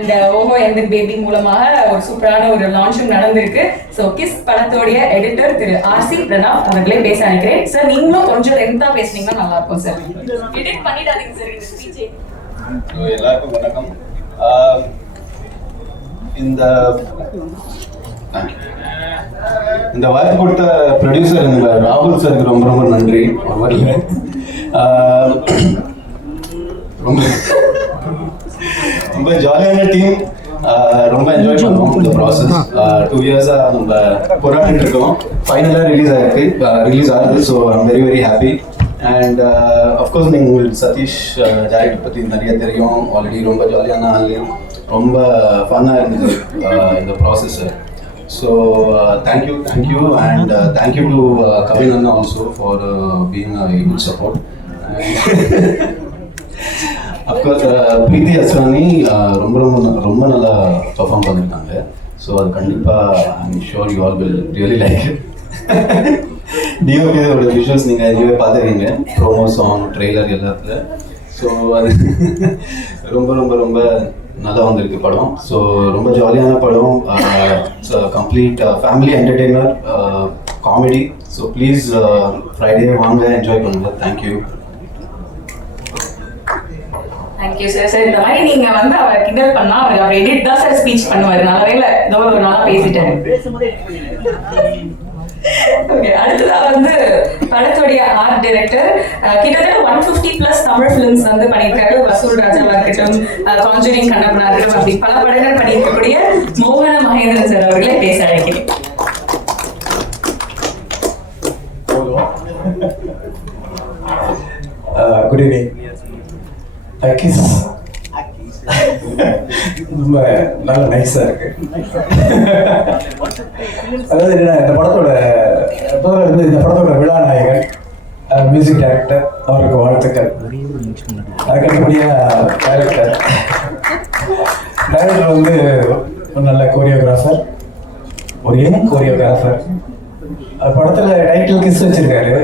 இந்த ஓஹோ எந்த பேபி மூலமாக ஒரு சூப்பரான ஒரு லான்ச்சும் நடந்திருக்கு. ஸோ கிஸ் படத்தோடைய எடிட்டர் திரு ஆர்சி பிரணாப் அவர்களே பேச நினைக்கிறேன். சார் நீங்களும் கொஞ்சம் லென்த்தா பேசுனீங்கன்னா நல்லா இருக்கும் சார். எடிட் பண்ணிடாதீங்க சார் இந்த ஸ்பீச்சை. எல்லாருக்கும் வணக்கம். இந்த வாய்ப்பு கொடுத்த ப்ரொடியூசர் ராகுல் சாருக்கு ரொம்ப ரொம்ப நன்றி. ரொம்ப ரொம்ப ஜாலியான டீம், ரொம்ப என்ஜாய் பண்ணுவோம் இந்த ப்ராசஸ். 2 இயர்ஸாக நம்ம போராடிட்டு இருக்கோம். ஃபைனலாக ரிலீஸ் ஆகுது. So I'm very very happy. And of course நீங்கள் உங்களுக்கு சதீஷ் டேரக்டர் பற்றி நிறைய தெரியும். ஆல்ரெடி ரொம்ப ஜாலியான ஆள், ரொம்ப ஃபன்னாக இருந்தது இந்த process. So thank you and thank you to Kavin அண்ணா also for being a good support. Of course Preethi Asrani ரொம்ப ரொம்ப ரொம்ப நல்லா பர்ஃபார்ம் பண்ணியிருக்காங்க. ஸோ அது கண்டிப்பாக I'm sure you all will really like it. டிஓகேவோட விஷுவல்ஸ் நீங்கள் எதுவே பார்த்துருக்கீங்க, ப்ரோமோ சாங் ட்ரெய்லர் எல்லாத்துல. ஸோ அது ரொம்ப ரொம்ப ரொம்ப நல்லா வந்திருக்கு படம். ஸோ ரொம்ப ஜாலியான படம், complete family entertainer comedy. So please Friday வாங்க, என்ஜாய் பண்ணுங்க. தேங்க்யூ. Thank you sir. சார் இந்த மாதிரி நீங்க வந்து அவர் கிண்டல் பண்ணா அவர் எடிட் தான் சார் ஸ்பீச் பண்ணுவாரு. நல்லாவே இல்லை, ஏதோ ஒரு நாளாக பேசிட்டேன். ஓகே, அடுத்ததா வந்து படத்துடைய ஆர்ட் டைரக்டர் கிட்டத்தட்ட 150+ தமிழ் ஃபிலிம்ஸ் வந்து பண்ணியிருக்காரு. வசூல் ராஜாவா இருக்கட்டும், காஞ்சூரிங் கண்ணப்பனா இருக்கட்டும், அப்படி பல படங்கள் பண்ணியிருக்கக்கூடிய மோகன மகேந்திரன் சார் அவர்களே பேச அழைக்கிறேன். Good evening. ரொம்ப நல்ல நைஸாக இருக்கு. அதாவது என்ன, இந்த படத்தோட விழா நாயகன் மியூசிக் டைரக்டர் அவருக்கு வாழ்த்துக்கள். அதுக்கடுத்தபடியாக டைரக்டர் வந்து ஒரு நல்ல கோரியோகிராஃபர், ஒரு யங் கோரியோகிராஃபர். படத்தில் டைட்டில் கிஸ் வச்சிருக்காரு.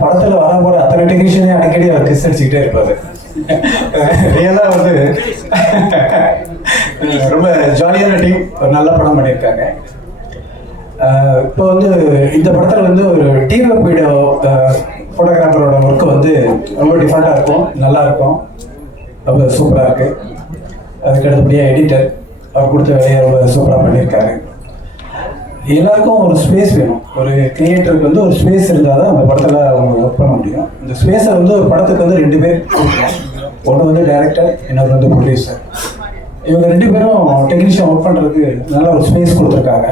படத்தில் வர போகிற அத்தனை டெக்னீஷியனே அடிக்கடி அவர் கிஸ் அடிச்சுக்கிட்டே இருப்பார். ரியலாக வந்து ரொம்ப ஜாலியான டீம், ஒரு நல்ல படம் பண்ணியிருக்காங்க. இப்போ வந்து இந்த படத்தில் வந்து ஒரு டிவி வீடியோ ஃபோட்டோகிராஃபரோட ஒர்க்கு வந்து ரொம்ப டிஃப்ரெண்ட்டாக இருக்கும், நல்லா இருக்கும், ரொம்ப சூப்பராக இருக்குது. அதுக்கு அடுத்தபடியாக எடிட்டர் அவர் கொடுத்த வேலையை ரொம்ப சூப்பராக பண்ணியிருக்காரு. எல்லாருக்கும் ஒரு ஸ்பேஸ் வேணும். ஒரு கிரியேட்டருக்கு வந்து ஒரு ஸ்பேஸ் இருந்தால் தான் அந்த படத்தில் அவங்க ஒர்க் பண்ண முடியும். இந்த ஸ்பேஸை வந்து ஒரு படத்துக்கு வந்து 2 பேர், ஒன்று வந்து டைரக்டர், இன்னொரு வந்து ப்ரொடியூசர். இவங்க 2 பேரும் டெக்னீஷியன் ஒர்க் பண்ணுறதுக்கு நல்ல ஒரு ஸ்பேஸ் கொடுத்துருக்காங்க.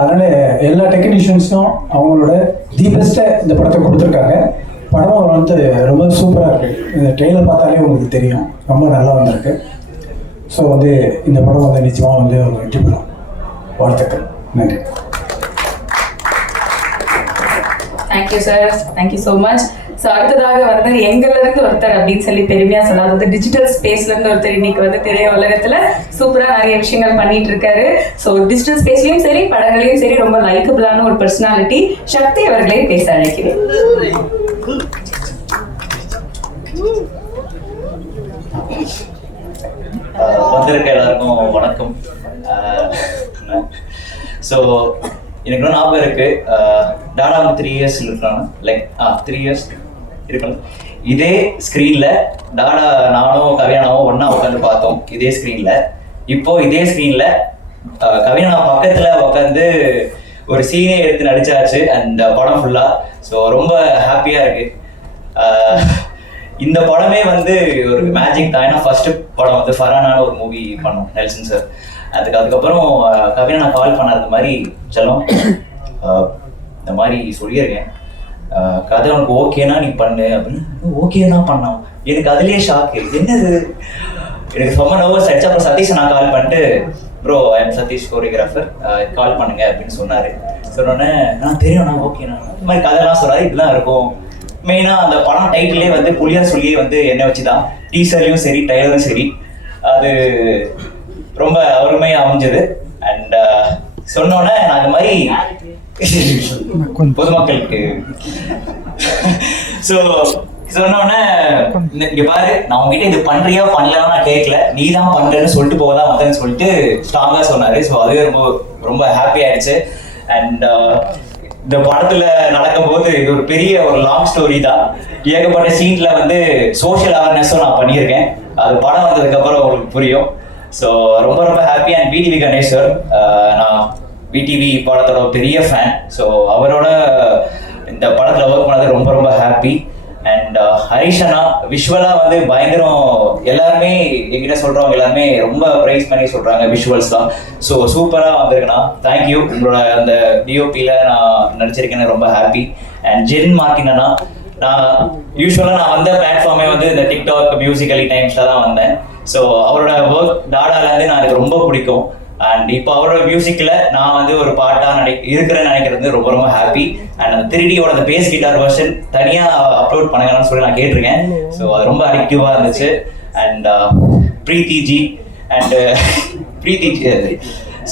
அதனால் எல்லா டெக்னீஷியன்ஸும் அவங்களோட தி பெஸ்ட்டை இந்த படத்தை கொடுத்துருக்காங்க. படம் வந்து ரொம்ப சூப்பராக இருக்குது. இந்த ட்ரெய்லர் பார்த்தாலே உங்களுக்கு தெரியும், ரொம்ப நல்லா வந்திருக்கு. ஸோ வந்து இந்த படம் வந்து நிச்சயமாக வந்து அவங்க வெற்றி பெறும். வாழ்த்துக்கள். நன்றி. Thank you sir, thank you so much. So அடுத்ததாக வந்து எங்கள்லேருந்து ஒருத்தர் அப்படின்னு சொல்லி பெருமையாக சொல்லாது, வந்து டிஜிட்டல் ஸ்பேஸ்லேருந்து ஒருத்தர் இன்னைக்கு வந்து திரைய உலகத்தில் சூப்பராக நிறைய விஷயங்கள் பண்ணிட்டு இருக்காரு. ஸோ டிஜிட்டல் ஸ்பேஸ்லையும் சரி, படங்களையும் சரி, ரொம்ப லைக்கபிளான ஒரு பர்சனாலிட்டி சக்தி அவர்களே பேச அழைக்கிறேன். வந்திருக்க எல்லாருக்கும் வணக்கம். ஸோ எனக்கு இன்னும் ஞாபகம் இருக்கு, டாடா 3 இயர்ஸ் இருக்காங்க, லைக் 3 இயர்ஸ் இருக்கணும். இதே ஸ்க்ரீன்ல டாடா நானும் கவியானாவும் ஒன்னா உட்காந்து பார்த்தோம் இதே ஸ்க்ரீன்ல. இப்போ இதே ஸ்க்ரீன்ல கவியானா பக்கத்துல உட்காந்து ஒரு சீனே எடுத்து நடிச்சாச்சு அந்த படம் ஃபுல்லா. ஸோ ரொம்ப ஹாப்பியா இருக்கு. இந்த படமே வந்து ஒரு மேஜிக் தான். ஏன்னா ஃபர்ஸ்ட் படம் வந்து ஃபரானான ஒரு மூவி பண்ணோம் நெல்சன் சார். அதுக்கப்புறம் கவினா கால் பண்ணாத மாதிரி செல்லம் இந்த மாதிரி சொல்லியிருக்கேன், கதை உனக்கு ஓகேனா நீ பண்ணு அப்படின்னு. ஓகேனா பண்ணோம். எனக்கு அதுலேயே ஷாக்கு, என்னது எனக்கு ரொம்ப நர்வஸ் ஆயிடுச்சு. அப்புறம் சதீஷ் நான் கால் பண்ணிட்டு, bro I am Satish choreographer, call பண்ணுங்க அப்படின்னு சொன்னார். சொன்னோன்னே நான் தெரியும்ண்ணா ஓகேண்ணா இந்த மாதிரி கதைலாம் சொன்னார். இப்படிலாம் இருக்கும். மெயினாக அந்த படம் டைட்டிலே வந்து புலியார் சொல்லியே வந்து என்னை வச்சு தான், டீசர்லையும் சரி ட்ரைலரும் சரி, அது ரொம்ப அருமையாக அமைஞ்சது. அண்ட் சொன்னோன்னே நான் இந்த மாதிரி பொதுமக்களுக்கு ஸோ சொன்னோடனே இங்க பாரு நான் உங்ககிட்ட இது பண்றியா பண்ணலாம் நான் கேட்கல, நீ தான் பண்றேன்னு சொல்லிட்டு போகலாம் வந்தேன்னு சொல்லிட்டு ஸ்ட்ராங்கா சொன்னாரு. ஸோ அதுவே ரொம்ப ரொம்ப ஹாப்பி ஆயிடுச்சு. அண்ட் இந்த படத்துல நடக்கும்போது இது ஒரு பெரிய ஒரு லாங் ஸ்டோரி தான். ஏகப்பட்ட சீன்ல வந்து சோஷியல் அவேர்னஸும் நான் பண்ணியிருக்கேன். அது படம் வந்ததுக்கு அப்புறம் உங்களுக்கு புரியும். ஸோ ரொம்ப ரொம்ப happy. And VTV Ganesh sir, நான் விடிவி படத்தோட பெரிய ஃபேன். ஸோ அவரோட இந்த படத்தில் ஒர்க் பண்ணது ரொம்ப ரொம்ப ஹாப்பி. அண்ட் ஹரிஷ் அண்ணா விஷுவலா வந்து பயங்கரம். எல்லாருமே என்கிட்ட சொல்றவங்க எல்லாருமே ரொம்ப ப்ரைஸ் பண்ணி சொல்றாங்க விஷுவல்ஸ் தான். ஸோ சூப்பரா வந்திருக்குண்ணா, தேங்க்யூ. உங்களோட அந்த டிஓபியில நான் நடிச்சிருக்கேன்னு ரொம்ப ஹாப்பி. அண்ட் ஜென் மார்டின் அண்ணா, நான் யூஸ்வலாக நான் வந்த பிளாட்ஃபார்மே வந்து இந்த டிக்டாக் மியூசிக்கலி டைம்ஸில் தான் வந்தேன். ஸோ அவரோட ஒர்க் டாடாலேருந்து நான் எனக்கு ரொம்ப பிடிக்கும். அண்ட் இப்போ அவரோட மியூசிக்கில் நான் வந்து ஒரு பாட்டாக இருக்கிறேன்னு நினைக்கிறது ரொம்ப ரொம்ப ஹாப்பி. அண்ட் அந்த 3Dயோட அந்த பேஸ் கிட்டார் வெர்ஷன் தனியாக அப்லோட் பண்ணுங்கன்னு சொல்லி நான் கேட்டிருக்கேன். ஸோ அது ரொம்ப அடிக்டிவாக இருந்துச்சு. அண்ட் பிரீத்திஜி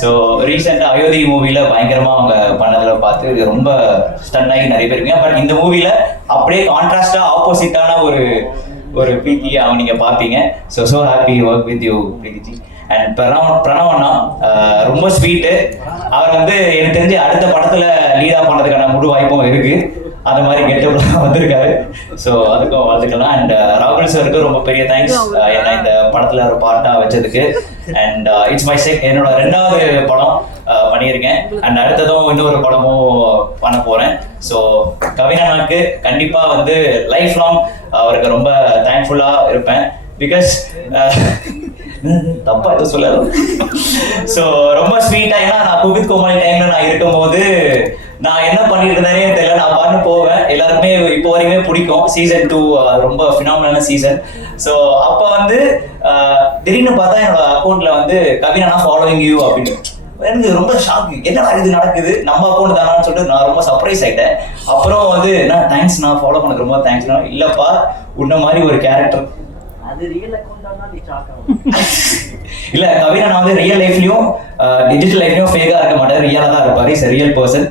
ஸோ ரீசெண்டாக அயோத்தி மூவியில் பயங்கரமாக அவங்க பண்ணதில் பார்த்து ரொம்ப ஸ்டன் ஆகி நிறைய பேர் இருக்கீங்க. பட் இந்த மூவியில் அப்படியே கான்ட்ராஸ்டாக ஆப்போசிட்டான ஒரு பிரீத்தியை அவங்க நீங்கள் பார்ப்பீங்க. So happy work with you Preethiji. And பிரணவண்ணா ரொம்ப ஸ்வீட்டு. அவர் வந்து எனக்கு தெரிஞ்சு அடுத்த படத்தில் லீடாக பண்ணுறதுக்கான முழு வாய்ப்பும் இருக்குது. அந்த மாதிரி கெட்டப்லாம் வந்திருக்காரு. ஸோ அதுக்கும் வாழ்த்துக்கலாம். அண்ட் ராகுல் சாருக்கு ரொம்ப பெரிய தேங்க்ஸ் ஏன்னா இந்த படத்தில் ஒரு பாட்டாக வச்சதுக்கு. அண்ட் இட்ஸ் மை என்னோட 2வது படம் பண்ணியிருக்கேன். அண்ட் அடுத்ததும் இன்னொரு படமும் பண்ண போகிறேன். ஸோ கவினாக்கு கண்டிப்பாக வந்து லைஃப் லாங் அவருக்கு ரொம்ப தேங்க்ஃபுல்லாக இருப்பேன். பிகாஸ் தப்பா எதுவும் சொல்லாது. ஸோ ரொம்ப ஸ்வீட்டா, ஏன்னா நான் குவித் கோமாளி டைம்ல நான் இருக்கும்போது நான் என்ன பண்ணிட்டு இருந்தேனே தெரியல, நான் பாட்டு போவேன். எல்லாருக்குமே இப்போ வரைக்குமே பிடிக்கும். சீசன் 2 ரொம்ப ஃபினாமினலான சீசன். ஸோ அப்போ வந்து திடீர்னு பார்த்தா என்னோட அக்கௌண்ட்ல வந்து கவினா ஃபாலோவிங் யூ அப்படின்னு. எனக்கு ரொம்ப ஷாக், என்ன இது நடக்குது, நம்ம அக்கௌண்ட் தானான்னு சொல்லிட்டு நான் ரொம்ப சர்ப்ரைஸ் ஆயிட்டேன். அப்புறம் வந்து நான் தேங்க்ஸ், நான் ஃபாலோ பண்ணது ரொம்ப தேங்க்ஸ்னா. இல்லப்பா உன்ன மாதிரி ஒரு கேரக்டர் இல்ல கவினா நான் வந்து ரியல் லைஃப்லயும் டிஜிட்டல் லைஃப்லயும் ஃபேக்கா இருக்க மாட்டாரு, ரியலா தான் இருப்பாரு. Is real person.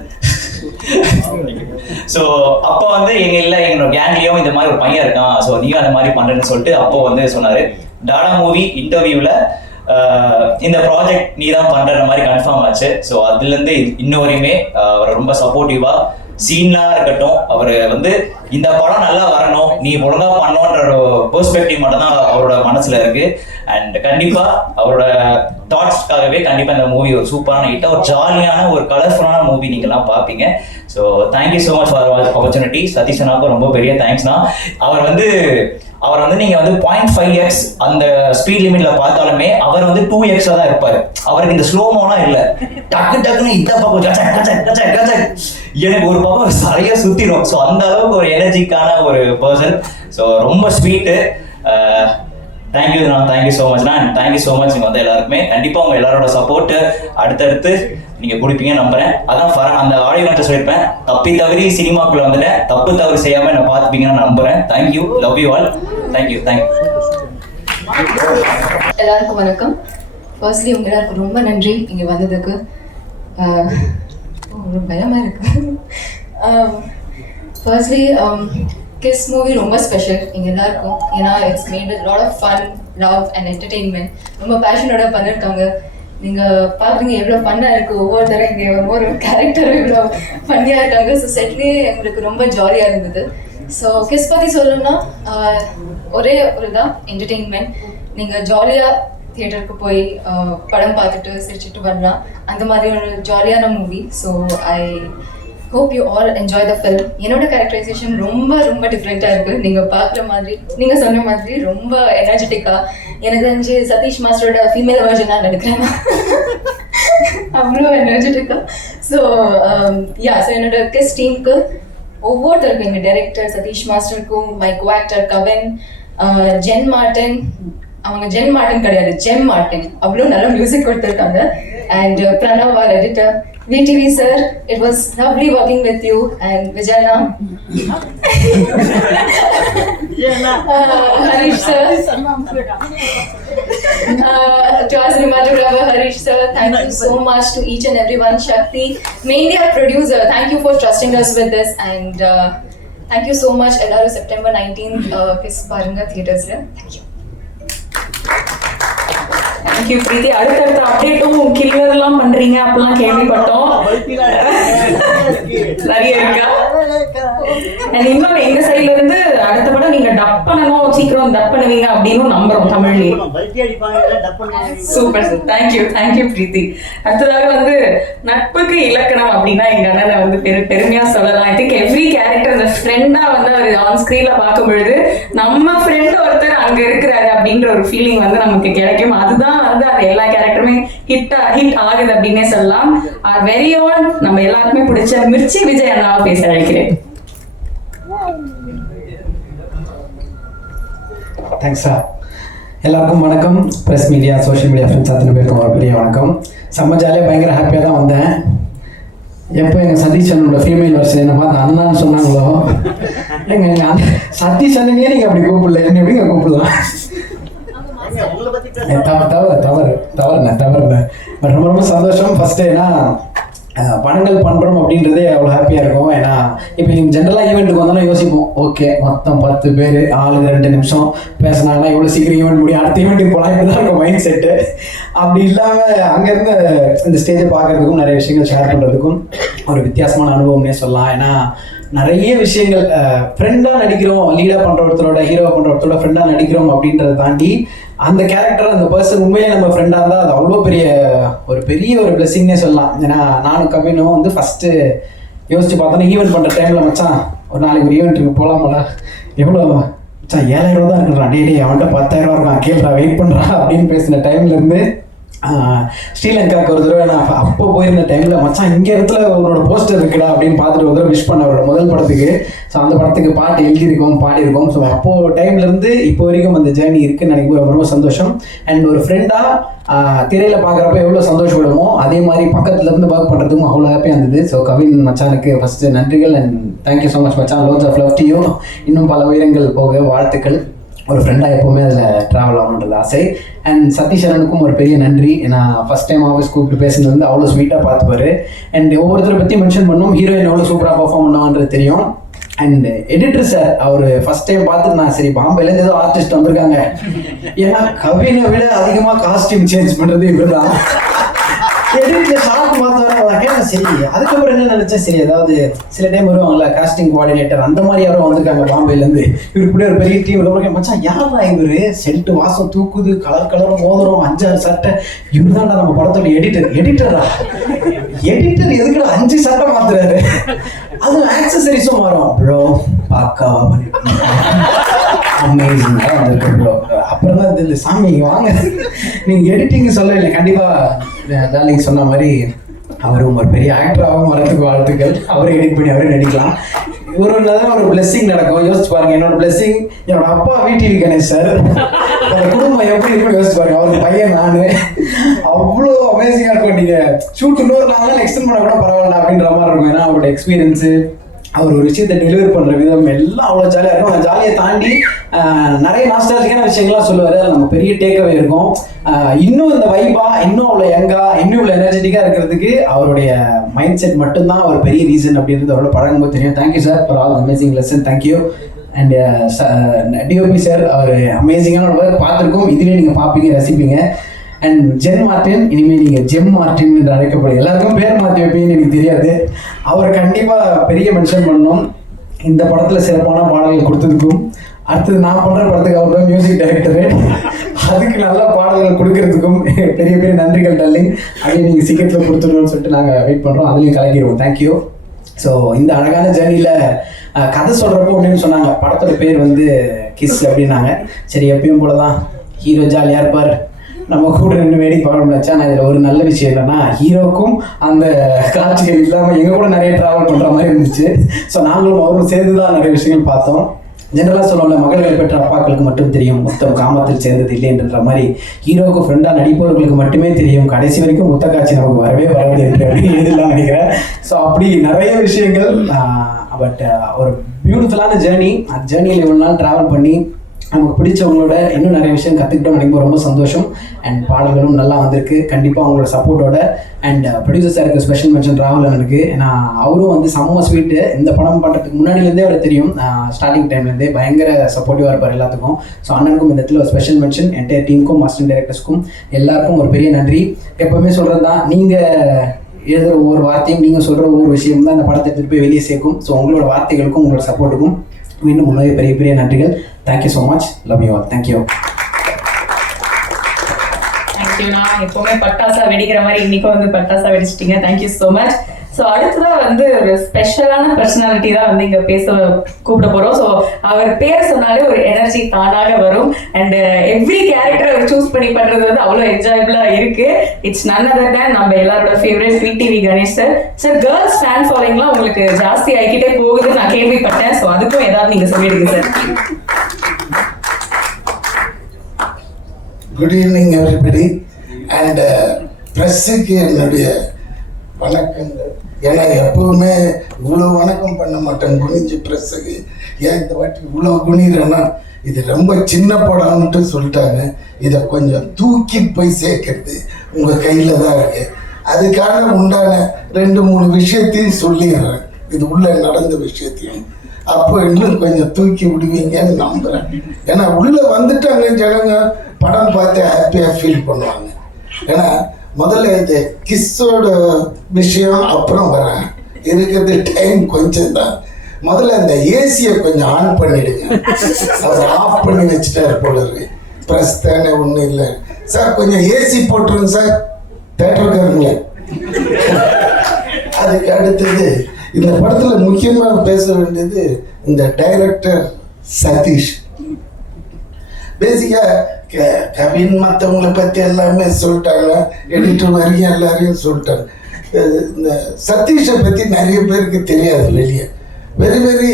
ஸோ அப்போ வந்து எங்களோட கேங்லயும் இந்த மாதிரி ஒரு பையன் இருக்கான், ஸோ நீயும் அந்த மாதிரி பண்றேன்னு சொல்லிட்டு அப்போ வந்து சொன்னாரு. டாடா மூவி இன்டர்வியூல இந்த ப்ராஜெக்ட் நீ தான் பண்ற மாதிரி கன்ஃபார்ம் ஆச்சு. ஸோ அதுல இருந்து இன்ன வரையுமே அவர் ரொம்ப சப்போர்ட்டிவா, சீனா இருக்கட்டும், அவர் வந்து இந்த படம் நல்லா வரணும், நீ ஒழுங்கா பண்ணோன்ற பெர்ஸ்பெக்டிவ் மட்டும் தான் அவரோட மனசுல இருக்கு. அண்ட் கண்டிப்பா அவரோட தாட்ஸ்க்காகவே கண்டிப்பா இந்த மூவி ஒரு சூப்பரான ஹிட்டா, ஒரு ஜாலியான ஒரு கலர்ஃபுல்லான மூவி நீங்க எல்லாம் பாப்பீங்க. So thank you so much for opportunity. சதீஷனாக்கும் ரொம்ப பெரிய தேங்க்ஸ்னா. அவர் வந்து நீங்க வந்து 0.5x அந்த ஸ்பீட் லிமிட்ல பார்த்தாலுமே அவர் வந்து 2x தான் இருப்பாரு. அவருக்கு இந்த ஸ்லோமோலாம் இல்ல, டக்குன்னு இந்த பக்கம் எனக்கு ஒரு பக்கம் சரியா சுத்திரும். ஸோ அந்த அளவுக்கு ஒரு எனர்ஜிக்கான ஒரு பர்சன். ஸோ ரொம்ப ஸ்வீட்டு. தேங்க்யூ ஸோ மச்ண்ணா. And thank you so much. நீங்கள் வந்து எல்லாருக்குமே கண்டிப்பாக உங்கள் எல்லாரோட சப்போர்ட்டு அடுத்தடுத்து நீங்கள் கொடுப்பீங்க நம்புறேன். அதான் அந்த ஆடியோ நான் சொல்லியிருப்பேன், தப்பி தவறி சினிமாக்குள்ள வந்துட்டேன், தப்பு தவறு செய்யாமல் என்னை பார்த்துப்பீங்கன்னு நம்புறேன். Thank you, love you all. Thank you. எல்லாருக்கும் வணக்கம். ஃபர்ஸ்ட்லி உங்க எல்லாருக்கும் ரொம்ப நன்றி இங்கே வந்ததுக்கு. ரொம்ப பயமா இருக்கு. ஃபர்ஸ்ட்லி கிஸ் மூவி ரொம்ப ஸ்பெஷல் எங்க எல்லாருக்கும். ஏன்னா it's made with lot of fun, love and entertainment. ரொம்ப பேஷனோட பண்ணிருக்காங்க. நீங்க பாக்குறீங்க எவ்வளவு ஃபன்னா இருக்கு. ஒவ்வொருத்தரும் இங்கே ஒவ்வொரு கேரக்டரும் இவ்வளோ ஃபன்னியா இருக்காங்க. ஸோ செட்லேயே எங்களுக்கு ரொம்ப ஜாலியா இருந்தது. ஸோ கிஸ் பத்தி சொல்லணும்னா ஒரே ஒரு தான் என்டர்டெயின்மெண்ட். நீங்க ஜாலியா தியேட்டருக்கு போய் படம் பார்த்துட்டு சிரிச்சுட்டு வரலாம். அந்த மாதிரி ஒரு ஜாலியான movie. So I hope you all enjoy the film. என்னோட கேரக்டரைசேஷன் ரொம்ப ரொம்ப டிஃப்ரெண்ட்டாக இருக்குது. நீங்கள் பார்க்குற மாதிரி, நீங்கள் சொன்ன மாதிரி ரொம்ப எனர்ஜெட்டிக்காக. எனக்கு தெரிஞ்சு சதீஷ் மாஸ்டரோட ஃபீமேல் வெர்ஷனாக நினைக்கிறேன். அவ்வளோ எனர்ஜெட்டிக்காக. ஸோ என்னோட கிஸ் டீமுக்கு ஒவ்வொருத்தருக்கும், எங்கள் டைரக்டர் சதீஷ் மாஸ்டருக்கும், my co actor Kavin, Jen Martin, அவங்க ஜென் மார்டின் கிடையாது, ஜெம் மார்டின், அவ்வளோ நல்ல மியூசிக் கொடுத்துருக்காங்க. And Pranav our editor, VTV sir, it was lovely working with you. And Vijayana, Harish sir, to our cinematographer Harish sir, thank you so much to each and everyone. Shakti, mainly our producer, thank you for trusting us with this. And thank you so much. எல்லாரும் September 19th kiss பாருங்க தியேட்டர்ஸ்ல. Thank you. Thank you பிரீத்தி. அடுத்தடுத்த அப்டேட்டும் killer எல்லாம் பண்றீங்க அப்படிலாம் கேள்விப்பட்டோம். நிறைய இருக்கா? இன்னொரு எங்க சைட்ல இருந்து அடுத்த படம் நீங்க டப் பண்ணணும், சீக்கிரம் டப் பண்ணுவீங்க அப்படின்னு நம்புறோம் தமிழ்லயே. Super sir. தேங்க்யூ பிரீத்தி. அடுத்ததாக வந்து நட்புக்கு இலக்கணம் அப்படின்னா எங்க அண்ணனை வந்து பெருமையா சொல்லலாம். ஐ திங்க் எவ்ரி கேரக்டர் அந்த ஃப்ரெண்டா வந்து அவர் ஆன் ஸ்கிரீன்ல பார்க்கும் பொழுது நம்ம ஃப்ரெண்ட் ஒருத்தர் அங்க இருக்கிறாரு அப்படின்ற ஒரு ஃபீலிங் வந்து நமக்கு கிடைக்கும். அதுதான் வந்து அது எல்லா கேரக்டருமே ஹிட் ஆகுது அப்படின்னே சொல்லலாம். வெரி ஓன் நம்ம எல்லாருக்குமே பிடிச்ச மிர்ச்சி விஜய் அண்ணாவை பேச அழைக்கிறேன். Thanks sir. எல்லாருக்கும் வணக்கம். Press media, social media friends அத்தனை பேருக்கும் ஒரு பெரிய வணக்கம். செம்ம ஜாலியாக பயங்கர ஹாப்பியாக தான் வந்தேன். எப்போ எங்கள் சதீஷ் அண்ணனோட ஃபீமேல் வெர்ஷன் என்ன பார்த்து அண்ணான்னு சொன்னாங்களோ, எங்கள் சதீஷ் அண்ணனே நீங்கள் அப்படி கூப்பிடல, என்ன எப்படிங்க கூப்பிடலாம்? தவறுண்ணே. பட் ரொம்ப ரொம்ப சந்தோஷம். ஃபர்ஸ்ட் ஏன்னா படங்கள் பண்ணுறோம் அப்படின்றதே அவ்வளோ ஹாப்பியாக இருக்கும். ஏன்னா இப்போ நீங்கள் ஜென்ரலாக ஈவெண்ட்டுக்கு வந்தோன்னா யோசிப்போம், ஓகே மொத்தம் 10 பேர் ஆளுங்க 2 நிமிஷம் பேசினாங்கன்னா எவ்வளோ சீக்கிரம் ஈவெண்ட் முடியும், அடுத்த ஈவெண்ட்டுக்கு போகலாம், இப்படி தான் இருக்கும் மைண்ட் செட்டு. அப்படி இல்லாமல் அங்கேருந்து இந்த ஸ்டேஜை பார்க்குறதுக்கும் நிறைய விஷயங்கள் ஷேர் பண்ணுறதுக்கும் ஒரு வித்தியாசமான அனுபவம்னே சொல்லலாம். ஏன்னா நிறைய விஷயங்கள் ஃப்ரெண்டாக நடிக்கிறோம், லீடாக பண்ணுற ஒருத்தரோட, ஹீரோவாக பண்ணுற ஒருத்தரோட ஃப்ரெண்டாக நடிக்கிறோம் அப்படின்றத தாண்டி அந்த கேரக்டர், அந்த பர்சன் உண்மையிலே நம்ம ஃப்ரெண்டாக இருந்தால் அது அவ்வளோ பெரிய ஒரு பிளெஸிங்னே சொல்லலாம். ஏன்னா நானும் கவினும் வந்து ஃபஸ்ட்டு யோசிச்சு பார்த்தோன்னா ஈவெண்ட் பண்ணுற டைமில் மச்சான் ஒரு நாளைக்கு ஒரு ஈவெண்ட்டுக்கு போகலாமல, எவ்வளோ மச்சான் 7000 ரூபா தான் இருக்கிறான், டே அவன்கிட்ட 10,000 ரூபா இருக்கான், கேள்றா வெயிட் பண்ணுறா அப்படின்னு பேசின டைம்லேருந்து ஸ்ரீலங்காவுக்கு ஒரு தடவை நான் அப்போ போயிருந்த டைமில் மச்சான் இங்கே இடத்துல உன்னோட போஸ்டர் இருக்குடா அப்படின்னு பார்த்துட்டு ஒரு தடவை விஷ் பண்ண அவரோட முதல் படத்துக்கு. ஸோ அந்த படத்துக்கு பாட்டு எழுதியிருக்கோம், பாடியிருக்கோம். ஸோ அப்போது டைம்லேருந்து இப்போ வரைக்கும் அந்த ஜேர்னி இருக்குன்னு நினைக்கும் ரொம்ப ரொம்ப சந்தோஷம். அண்ட் ஒரு ஃப்ரெண்டாக திரையில் பார்க்குறப்ப எவ்வளோ சந்தோஷப்படுமோ அதே மாதிரி பக்கத்துலேருந்து ஒர்க் பண்ணுறதுக்கும் அவ்வளோ ஹாப்பியாக இருந்தது. ஸோ கவின் மச்சானுக்கு ஃபஸ்ட்டு நன்றிகள் அண்ட் தேங்க்யூ ஸோ மச் மச்சான். Lots of love to you. இன்னும் பல உயரங்கள் போக வாழ்த்துக்கள். ஒரு ஃப்ரெண்டாக எப்போவுமே அதில் ட்ராவல் ஆகணுன்றது ஆசை. அண்ட் சதீஷ் அண்ணனுக்கும் ஒரு பெரிய நன்றி. ஏன்னா ஃபஸ்ட் டைம் ஆஃபீஸ் கூப்பிட்டு பேசுனது வந்து அவ்வளோ ஸ்வீட்டாக பார்த்துப்பாரு. அண்ட் ஒவ்வொருத்தரை பற்றி மென்ஷன் பண்ணோம், ஹீரோயின் எவ்வளோ சூப்பராக பர்ஃபார்ம் பண்ணுவான்றது தெரியும். அண்ட் எடிட்டர் சார் அவர் ஃபஸ்ட் டைம் பார்த்துட்டு நான் சரி பாம்பேலேருந்து ஏதோ ஆர்டிஸ்ட் வந்திருக்காங்க, ஏன்னா கவினை விட அதிகமாக காஸ்டியூம் சேஞ்ச் பண்ணுறது இப்படி தான் எடிட்டில் ஷார்ட் மாற்ற சரி. அதுக்கப்புறம் என்ன நினச்சேன், சரி ஏதாவது சில டைம் வருவாங்கல்ல காஸ்டிங் கோஆர்டினேட்டர் அந்த மாதிரி யாரும் வந்திருக்காங்க பாம்பேலேருந்து, இவருக்கு கூட ஒரு பெரிய டீம் மச்சான் யாரா இவர், செல்ட்டு வாசம் தூக்குது, கலர் மோதிரம் 5-6 சட்டை, இவர் தான்டா நம்ம படத்தோட எடிட்டரா எதுக்குடா 5 சட்டை மாத்துறாரு, அதுவும் ஆக்சசரிஸும் மாறும் ப்ரோ பாக்காவா அமேசிங்காக வந்திருக்கு ப்ரோ. அப்புறம் தான் இந்த சாமி வாங்க நீங்கள் எடிட்டிங் சொல்லலை, கண்டிப்பாக டார்லிங் சொன்ன மாதிரி அவரும் ஒரு பெரிய ஆக்டராகவும் வரதுக்கு வாழ்த்துக்கள். அவரே எடிட் பண்ணி அவரே நடிக்கலாம். ஒரு பிளெஸிங் நடக்கும். யோசிச்சு பாருங்க, என்னோட பிளெஸிங் என்னோட அப்பா VTV கணேஷ் சார், அந்த குடும்பம் எப்படி இருக்கும் யோசிச்சு பாருங்க. அவருக்கு பையன் நானு, அவ்வளோ அமேசிங்காக இருக்கும். நீங்கள் ஷூட் இன்னொரு நாள் எக்ஸ்டெண்ட் பண்ண கூட பரவாயில்ல அப்படின்ற மாதிரி இருக்கும். ஏன்னா அவரோட எக்ஸ்பீரியன்ஸு, அவர் ஒரு விஷயத்தை டெலிவரி பண்ணுற விதம் எல்லாம் அவ்வளோ ஜாலியாக இருக்கும். அந்த ஜாலியை தாண்டி நிறைய நாஸ்டாலஜிக்கான விஷயங்கள்லாம் சொல்லுவார். அது நம்ம பெரிய டேக்அவே இருக்கும். இன்னும் இந்த வைபாக, இன்னும் அவ்வளோ யங்காக, இன்னும் இவ்வளோ எனர்ஜெட்டிக்காக இருக்கிறதுக்கு அவருடைய மைண்ட் செட் மட்டும்தான் ஒரு பெரிய ரீசன் அப்படின்றது அவரோட பழகும்போது தெரியும். Thank you sir for all amazing lesson. Thank you. And DOP sir, அவர் அமேசிங்கான ஒர்க் பார்த்துருக்கோம், இதுலேயே நீங்கள் பார்ப்பீங்க, ரசிப்பீங்க. அண்ட் ஜென் மார்டின், இனிமேல் நீங்கள் ஜெம் மார்டின் என்று அழைக்கப்படுங்க. எல்லாருக்கும் பேர் மாற்றி வைப்பீங்கன்னு எனக்கு தெரியாது. அவர் கண்டிப்பாக பெரிய மென்ஷன் பண்ணணும். இந்த படத்தில் சிறப்பான பாடல்கள் கொடுத்ததுக்கும், அடுத்தது நான் பண்ணுற படத்துக்கு அவர் தான் மியூசிக் டைரக்டரு, அதுக்கு நல்ல பாடல்கள் கொடுக்கறதுக்கும் பெரிய பெரிய நன்றிகள் டார்லிங். அதையும் நீங்கள் சீக்கிரத்தில் கொடுத்துடணும்னு சொல்லிட்டு நாங்கள் வெயிட் பண்ணுறோம், அதுலேயும் கலக்கிடுவோம். தேங்க்யூ. ஸோ இந்த அழகான ஜேர்னியில் கதை சொல்கிறப்போ ஒன்றுன்னு சொன்னாங்க, படத்தோட பேர் வந்து கிஸ் அப்படின்னாங்க. சரி எப்பயும் போல தான் ஹீரோ ஜாலியாக இருப்பார், நம்ம கூட 2 வேடிக்கை பார்க்கணும்னு வச்சா. நான் இதில் ஒரு நல்ல விஷயம் என்னன்னா, ஹீரோக்கும் அந்த காட்சிகள் இல்லாமல் எங்கள் கூட நிறைய ட்ராவல் பண்ணுற மாதிரி இருந்துச்சு. ஸோ நாங்களும் அவரும் சேர்ந்து தான் நிறைய விஷயங்கள் பார்த்தோம். ஜென்ரலாக சொல்லுவோம்ல, மகள்கள் பெற்ற அப்பாக்களுக்கு மட்டும் தெரியும் மொத்தம் காமத்தில் சேர்ந்தது இல்லைன்ற மாதிரி, ஹீரோவுக்கு ஃப்ரெண்டாக நடிப்பவர்களுக்கு மட்டுமே தெரியும் கடைசி வரைக்கும் மொத்த காட்சி நமக்கு வரவே வராது என்று எழுதலாம் நினைக்கிறேன். ஸோ அப்படி நிறைய விஷயங்கள். பட் ஒரு பியூட்டிஃபுல்லான ஜேர்னி. அந்த ஜேர்னியில் இவ்வளோ நாள் ட்ராவல் பண்ணி நமக்கு பிடிச்சவங்களோட இன்னும் நிறைய விஷயம் கற்றுக்கிட்டோம் நினைக்கும் ரொம்ப சந்தோஷம். அண்ட் பாடல்களும் நல்லா வந்திருக்கு. கண்டிப்பாக அவங்களோட சப்போர்ட்டோட அண்ட் ப்ரொடியூசர் சாருக்கு ஸ்பெஷல் மென்ஷன் ராகுல் அண்ணனுக்கு. ஏன்னா அவரும் வந்து செம்ம ஸ்வீட்டு. இந்த படம் பண்ணுறதுக்கு முன்னாடிலேருந்தே அவர் தெரியும், ஸ்டார்டிங் டைம்லேருந்தே பயங்கர சப்போர்ட்டிவாக இருப்பார் எல்லாத்துக்கும். ஸோ அண்ணனுக்கும் இந்த இடத்துல ஒரு ஸ்பெஷல் மென்ஷன். என்டையர் டீமுக்கும் அசிஸ்டன்ட் டைரக்டர்ஸ்க்கும் எல்லாருக்கும் ஒரு பெரிய நன்றி. எப்போவுமே சொல்கிறது தான், நீங்கள் எழுதுகிற ஒவ்வொரு வார்த்தையும், நீங்கள் சொல்கிற ஒவ்வொரு விஷயம் தான் அந்த படத்தை எடுத்துகிட்டு போய் வெளியே சேர்க்கும். ஸோ உங்களோட வார்த்தைகளுக்கும் உங்களோட சப்போர்ட்டுக்கும் மீண்டும் முன்னாடி பெரிய பெரிய நன்றிகள். Thank you so much. Love you all. Thank you. தேங்க்யூண்ணா. எப்பவுமே பட்டாசா வெடிக்கிற மாதிரி இன்னைக்கும் வந்து பட்டாசா வெடிச்சிட்டீங்க. Thank you so much. ஸோ அடுத்ததான் வந்து ஒரு ஸ்பெஷலான பர்சனாலிட்டி தான் வந்து இங்கே பேச கூப்பிட போகிறோம். ஸோ அவர் பேர் சொன்னாலே ஒரு எனர்ஜி தானாக வரும். அண்ட் எவ்ரி கேரக்டர் அவர் சூஸ் பண்ணி பண்ணுறது வந்து அவ்வளோ என்ஜாயபிளாக இருக்கு. இட்ஸ் நன் அதர் தேன் நம்ம எல்லாரோட favourite VTV Ganesh sir. Sir, girls fan ஃபாலோயிங்லாம் உங்களுக்கு ஜாஸ்தி ஆகிக்கிட்டே போகுதுன்னு நான் கேள்விப்பட்டேன். ஸோ அதுக்கும் ஏதாவது நீங்கள் சொல்லிடுங்க sir. Good evening everybody. And ப்ரெஸ்ஸுக்கு என்னுடைய வணக்கங்கள். ஏன்னா எப்பவுமே இவ்வளோ வணக்கம் பண்ண மாட்டேன் குனிஞ்சு ப்ரெஸ்ஸுக்கு. ஏன் இந்த வாட்டி இவ்வளோ குனிறேன்னா, இது ரொம்ப சின்ன படம்ன்ட்டு சொல்லிட்டாங்க. இதை கொஞ்சம் தூக்கி போய் சேர்க்கறது உங்கள் கையில் தான் இருக்கு. அதுக்காக உண்டான 2-3 விஷயத்தையும் சொல்லிடுறேன், இது உள்ள நடந்த விஷயத்தையும். அப்போ இன்னும் கொஞ்சம் தூக்கி விடுவீங்கன்னு நம்புகிறேன். ஏன்னா உள்ளே வந்துட்டாங்க ஜனங்க, படம் பார்த்து ஹாப்பியாக ஃபீல் பண்ணுவாங்க. ஏன்னா முதல்ல இந்த கிஸ்ஸோட விஷயம் அப்புறம் வரேன், இருக்கிறது டைம் கொஞ்சம் தான். முதல்ல இந்த ஏசியை கொஞ்சம் ஆன் பண்ணிடுங்க. அவர் ஆஃப் பண்ணி வச்சுட்டாரு போல இருக்கு. ப்ரெஸ் தானே, ஒன்றும் இல்லை சார், கொஞ்சம் ஏசி போட்டுருங்க சார், தேட்டருக்காருங்களே. அதுக்கு அடுத்தது இந்த படத்தில் முக்கியமாக பேச வேண்டியது இந்த டைரக்டர் சதீஷ். பேசிக்காக கவின் மற்றவங்களை பற்றி எல்லாமே சொல்லிட்டாங்க, எடிட்டர் வரைக்கும் எல்லாரையும் சொல்லிட்டாங்க. இந்த சதீஷை பற்றி நிறைய பேருக்கு தெரியாது வெளியே. வெரி வெரி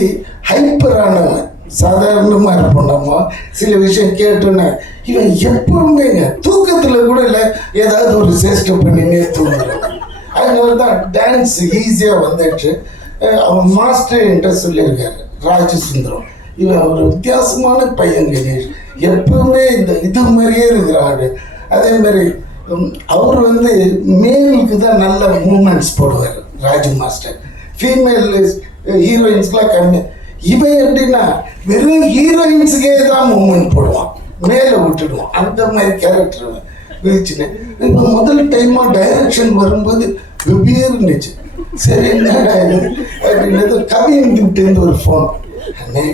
ஹைப்பரானவன். சாதாரணமாக இருப்போம் நம்ம, சில விஷயம் கேட்டோன்னே இவன் எப்பவுமேங்க தூக்கத்தில் கூட இல்லை ஏதாவது ஒரு சேஷ்டம் பண்ணினே தூங்குறான். அதனால தான் டான்ஸ் ஈஸியாக வந்துடுச்சு. அவன் மாஸ்டர் என்கிட்ட சொல்லியிருக்காரு ராஜு சுந்தரம், இவன் ஒரு வித்தியாசமான பையன் கணேஷ், எப்பவுமே இந்த இது மாதிரியே இருக்கிறாரு. அதே மாதிரி அவர் வந்து மேலுக்கு தான் நல்ல மூமெண்ட்ஸ் போடுவார் ராஜு மாஸ்டர். ஃபீமேல் ஹீரோயின்ஸ்லாம் கம்மி. இவன் எப்படின்னா வெறும் ஹீரோயின்ஸுக்கே தான் மூமெண்ட் போடுவான், மேலே விட்டுடுவான். அந்த மாதிரி கேரக்டர் வச்சுனேன். இப்போ முதல் டைமாக டைரக்ஷன் வரும்போது வெவ்வேறு இருந்துச்சு. சரி என்னடா இது அப்படின்னது, கவின்கிட்டேருந்து ஒரு ஃபோன், அண்ணே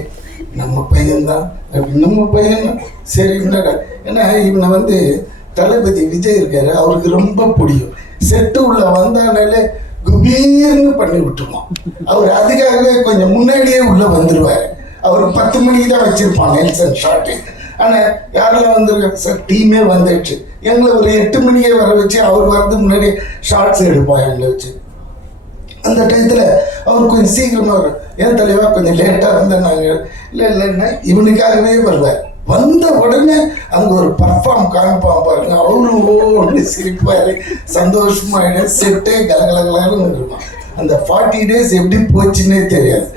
நம்ம பையன்தான் அப்படி. நம்ம பையன் சரி என்னடா, ஏன்னா இவனை வந்து தளபதி விஜய் இருக்காரு, அவருக்கு ரொம்ப பிடிக்கும். செட்டு உள்ள வந்தானாலே குபீர்னு பண்ணி விட்டுருவோம். அவர் அதுக்காகவே கொஞ்சம் முன்னாடியே உள்ள வந்துடுவார். அவர் 10 மணிக்கு தான் வச்சிருப்பான் நெல்சன் ஷாட்டு. ஆனால் யாரெல்லாம் வந்துருக்காங்க சார், டீமே வந்துடுச்சு. எங்களை ஒரு 8 மணிக்கே வர வச்சு அவர் வரது முன்னாடி ஷார்ட்ஸ் எடுப்போம் எங்களை வச்சு. அந்த டயத்தில் அவர் கொஞ்சம் சீக்கிரமாக வரும். ஏன் தலைவா கொஞ்சம் லேட்டாக வந்தால் நாங்கள் இல்லைன்னா இவனுக்காகவே வருவார். வந்த உடனே அங்கே ஒரு பர்ஃபார்ம் காமிப்பான் பாருங்க, அவரும் ஒன்று சிரிப்பார், சந்தோஷமாயிடும். செட்டே கலகலகலன்னு இருக்கும். அந்த 40 days எப்படி போச்சுன்னே தெரியாது.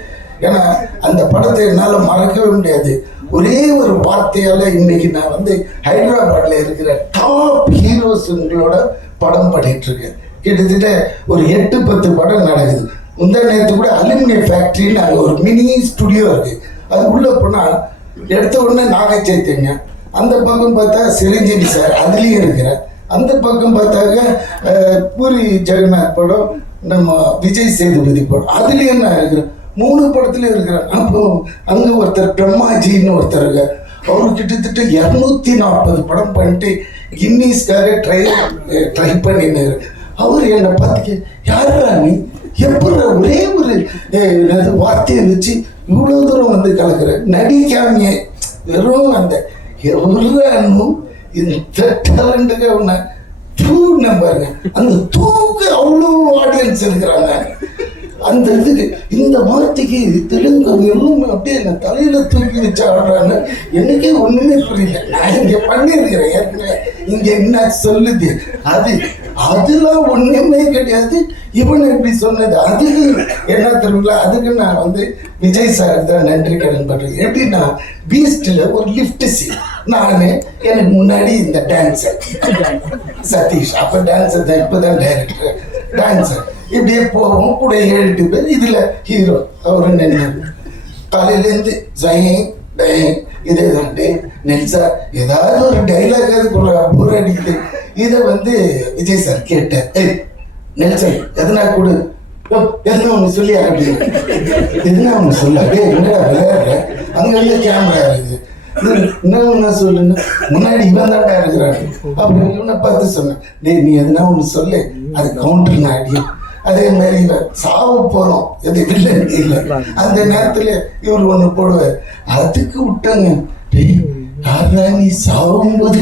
ஏன்னா அந்த படத்தை என்னால் மறக்கவே முடியாது. ஒரே ஒரு வார்த்தையால் இன்னைக்கு நான் வந்து ஹைதராபாத்தில் இருக்கிற டாப் ஹீரோஸுங்களோட படம் பண்ணிகிட்ருக்கேன். கிட்டத்தட்ட ஒரு 8-10 படம் நடக்குது. முந்தா நேரத்து கூட அலுமினிய ஃபேக்ட்ரின்னு அங்கே ஒரு மினி ஸ்டுடியோ இருக்குது. அது உள்ளே போனால் எடுத்த உடனே நாக சைத்தன்யா, அந்த பக்கம் பார்த்தா சிரஞ்சீவி சார் அதுலேயும் இருக்கிறேன். அந்த பக்கம் பார்த்தாக்க பூரி ஜெகநாத் படம், நம்ம விஜய் சேதுபதி படம், அதுலேயும் நான் இருக்கிறேன். 3 படத்துலையும் இருக்கிறேன். அப்போ அங்கே ஒருத்தர் பிரம்மாஜின்னு ஒருத்தர் இருக்கார். அவரு கிட்டத்தட்ட 240 படம் பண்ணிட்டு கின்னீஸ்க்காக ட்ரை பண்ணினார். அவர் என்னை பார்த்துக்க, யாரா நீ எப்படி ஒரே ஒரு வார்த்தையை வச்சு இவ்வளோ தூரம் வந்து கலக்கிற, நடிக்காமையே வெறும் அந்த எவ்வளோ இந்த டேலண்ட்டுக்கு ஒன்று தூண்ண பாருங்க. அந்த தூக்கு அவ்வளோ ஆடியன்ஸ் இருக்கிறாங்க. அந்த இதுக்கு இந்த வார்த்தைக்கு தெலுங்கு எல்லாம் அப்படியே என்ன தலையில தூக்கி வச்சு ஆடுறாங்க. எனக்கே ஒண்ணுமே புரியல. நான் இங்க பண்ணிருக்கிறேன் ஏற்கனவே, இங்க என்ன சொல்லுது அது அதெல்லாம் ஒண்ணுமே கிடையாது. இவன் எப்படி சொன்னது அதுக்கு என்ன தெரியல. அதுக்கு நான் வந்து விஜய் சார் தான் நன்றி கடன் பண்றேன். எப்படின்னா பீஸ்ட்ல ஒரு லிஃப்ட் சீன், நானு எனக்கு முன்னாடி இந்த டான்ஸர் சதீஷ், அப்ப டான்ஸர் தான், இப்பதான் டைரக்டர் டான்ஸர். இப்படியே போவோம் கூட 7 பேர். இதுல ஹீரோ அவரு நின்று காலையிலேருந்து இதே தான் நெல்சா ஏதாவது ஒரு டைலாக் அதுக்குள்ள போர் அடிக்குது. இதை வந்து விஜய் சார் கேட்டார், நெல்சன் எதனா கொடு, எதனா ஒன்று சொல்லி அப்படின்னு. எதனா ஒன்று சொல்ல அப்படியே என்னடா விளையாடுற, அங்க வந்து கேமரா இருக்குது, என்ன சொல்லுன்னு முன்னாடி இவன் தாண்டா இருக்கிறாரு. அப்படி இவனை பார்த்து சொன்னேன், டேய் நீ எதனா ஒன்று சொல்லு, அது கவுண்டர் நான் அடியும். அதே மாதிரி சாவ போறோம் எது இல்லைன்னு இல்லை, அந்த நேரத்துல இவர் ஒண்ணு போடுவார். அதுக்கு விட்டாங்க, யாரா நீ சாகும்போது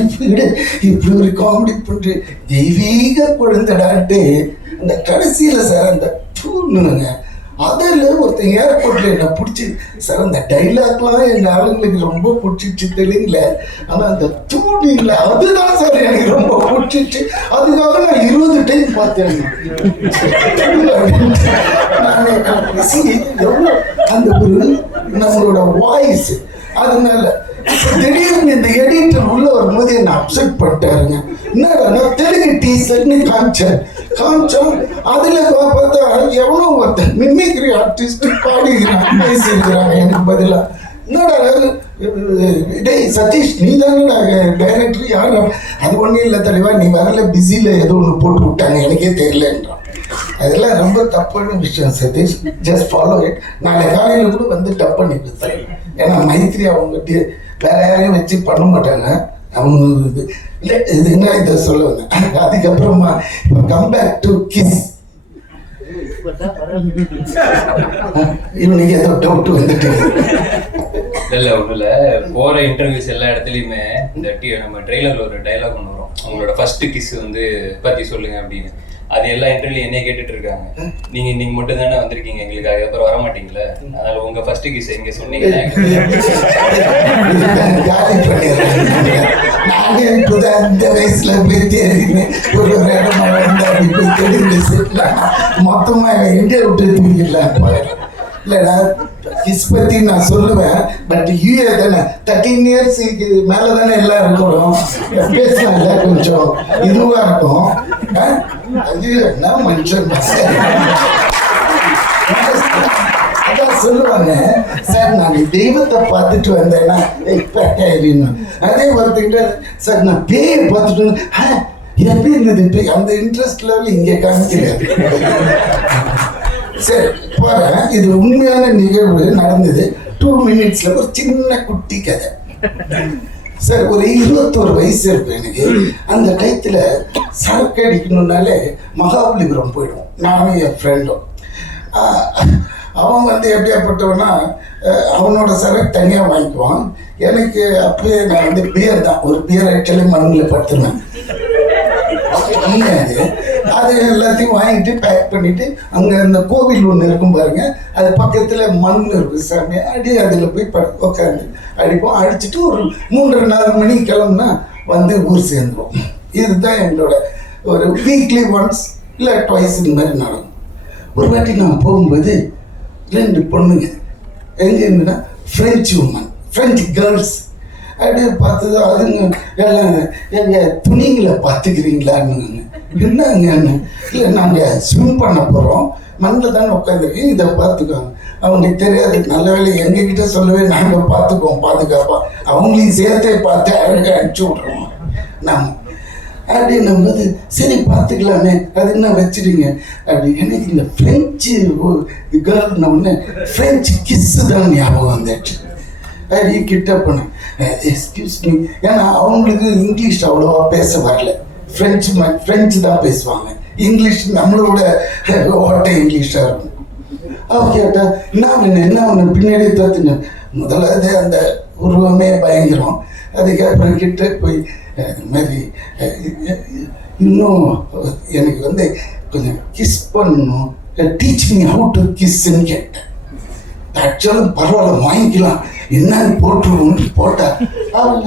இப்படி ஒரு காமெடி பண்ற தெய்வீக குழந்தைடான்ட்டு அந்த கடைசியில சார் அந்த தூணுங்க. அதில் ஒருத்தங்க ஏர்போர்ட்ல என்ன பிடிச்சி சார் அந்த டைலாக்லாம் எங்க ஆளுங்களுக்கு ரொம்ப பிடிச்சிச்சு தெலுங்குல. ஆனா அந்த தூணில அதுதான் சார் எனக்கு ரொம்ப பிடிச்சிச்சு. அதுக்காக நான் 20 டைம் பார்த்தேன். எவ்வளோ அந்த ஒரு நம்மளோட வாய்ஸ். அதனால திடீர்னு இந்த எடிட்டர் உள்ள வரும்போது என்ன அப்செட் பண்ணிட்டாருங்க. என்னடா தெலுங்கு டீசர்ட்னு காமிச்சோம். அதுல பார்த்தா எவ்வளோ ஒருத்தன் மிமிக்ரி ஆர்டிஸ்ட் பாடிக்கிறான், பேசியிருக்கிறாங்க எனக்கு பதிலா. என்னடா டேய் சதீஷ் நீ தானே டைரக்டர், யார் அது ஒன்றும் இல்லை தலைவா, நீ வரல பிஸியில் ஏதோ ஒன்று போட்டு விட்டாங்க எனக்கே தெரியலன்றான். அதெல்லாம் ரொம்ப தப்பான விஷயம் சதீஷ், ஜஸ்ட் ஃபாலோ இட். நாளை காலையில் கூட வந்து டப் பண்ணி கொடுத்தேன். ஏன்னா மைத்ரி அவங்ககிட்ட வேற யாரையும் வச்சு பண்ண மாட்டாங்க அவங்க. இல்லை இது என்ன இதை சொல்ல வந்தேன். அதுக்கப்புறமா கம் பேக் டு கிஸ். இவனுக்கு ஏதோ டவுட் வந்துட்டு இல்ல ஒண்ணும் இல்ல, போற இன்டர்வியூஸ் எல்லா இடத்துலயுமே இந்த நம்ம ட்ரெய்லர்ல ஒரு டைலாக் ஒன்று வரும், அவங்களோட ஃபர்ஸ்ட் கிஸ் வந்து பத்தி சொல்லுங்க அப்படின்னு. அது எல்லா இன்டர்வியூ என்ன கேட்டுட்டு இருக்காங்க, நீங்க இன்னைக்கு மட்டும் தானே வந்திருக்கீங்க எங்களுக்காக, அப்புறம் வர மாட்டீங்களா, அதனால உங்க ஃபர்ஸ்ட் கிஸ் எங்க சொன்னீங்கன்னா நானே இப்போதான் இந்த வயசுல போய் தேடினேன் ஒரு இடமா வந்து மொத்தமா இந்தியா விட்டு தூக்கிடலாம். இல்லைடா கிஸ் பத்தி நான் சொல்லுவேன், பட் யூஏ தானே 13 இயர்ஸுக்கு மேலே தானே எல்லாம் இருக்கிறோம், பேசலாம்ல கொஞ்சம் இதுவா இருக்கும். அது என்ன மனுஷன் அதான் சொல்லுவாங்க சார், நான் தெய்வத்தை பார்த்துட்டு வந்தேன்னா அதே ஒருத்தங்கிட்ட சார் நான் பேயை பார்த்துட்டு எப்படி இருந்தது அந்த இன்ட்ரெஸ்ட் லெவல் இங்கே காமிக்கிறாரு. சரி போறேன். இது உண்மையான நிகழ்வு நடந்தது. 2 மினிட்ஸ்ல ஒரு சின்ன குட்டி கதை. சார் ஒரு 21 வயசு இருக்கு எனக்கு. அந்த டயத்துல சரக்கு அடிக்கணும்னாலே மகாபலிபுரம் போயிடுவோம், நானும் என் ஃப்ரெண்டும். அவன் வந்து எப்படியாப்பட்டவனா அவனோட சரக்கு தனியாக வாங்கிக்குவான். எனக்கு அப்பயே நான் வந்து பியர் தான், ஒரு பியர் ஆக்சுவலி மண்ணில் படுத்துனேன். அது எல்லாத்தையும் வாங்கிட்டு பேக் பண்ணிட்டு அங்கே இந்த கோவில் ஒன்று இருக்கும் பாருங்க, அது பக்கத்தில் மண் இருக்கு சாமி, அடி அதில் போய் உட்காந்து அடிப்போம். அடிச்சுட்டு ஒரு 3-4 மணி கிளம்புனா வந்து ஊர் சேர்ந்துடும். இதுதான் எங்களோட ஒரு வீக்லி ஒன்ஸ் இல்லை ட்வைஸ் இந்த மாதிரி நடக்கும். ஒரு வாட்டி நான் போகும்போது 2 பொண்ணுங்க எங்கே இருந்துன்னா ஃப்ரெஞ்சு உமன், ஃப்ரெஞ்சு கேர்ள்ஸ் அப்படியே பார்த்தது. அதுங்க எல்லாம் எங்கள் துணிங்களை பார்த்துக்கிறீங்களான்னு. என்னங்க இல்லை நாங்கள் ஸ்விம் பண்ண போகிறோம், மண்ணில் தானே உட்காந்துருக்கேன், இதை பார்த்துக்கோங்க. அவங்களுக்கு தெரியாது, நல்ல வேலை எங்ககிட்ட சொல்லவே நாங்கள் பார்த்துக்குவோம் பாதுகாப்பாக, அவங்களையும் சேர்த்தே பார்த்து அழகாக அனுப்பிச்சி விட்ருவோம். நாம் அப்படின்னும் போது சரி பார்த்துக்கலாமே, அது என்ன வச்சுடுங்க அப்படி. எனக்கு இந்த ஃப்ரெஞ்சு கேர்ள்ன ஒன்று ஃப்ரெஞ்சு கிஸ்ஸு தான் ஞாபகம் வந்துச்சு. அப்படி கிட்ட போனேன், எக்ஸ்கியூஸ் மீ, ஏன்னா அவங்களுக்கு இங்கிலீஷ் அவ்வளோவா பேச வரல, ஃப்ரெஞ்சு தான் பேசுவாங்க. இங்கிலீஷ் நம்மளோட ஓட்ட இங்கிலீஷாக இருக்கும். அவ கேட்டா என்ன ஒன்று பின்னாடி தோத்துங்க. முதலாவது அந்த உருவமே பயங்கரம். அதுக்கப்புறம் கிட்ட போய் இது மாதிரி இன்னும் எனக்கு வந்து கொஞ்சம் கிஸ் பண்ணணும் டீச் மீ ஹவு டு கிஸ்ன்னு கேட்டேன். ஆக்சுவலாக பரவாயில்ல வாங்கிக்கலாம் என்னன்னு போட்டுருவோம்னு போட்டா அவங்க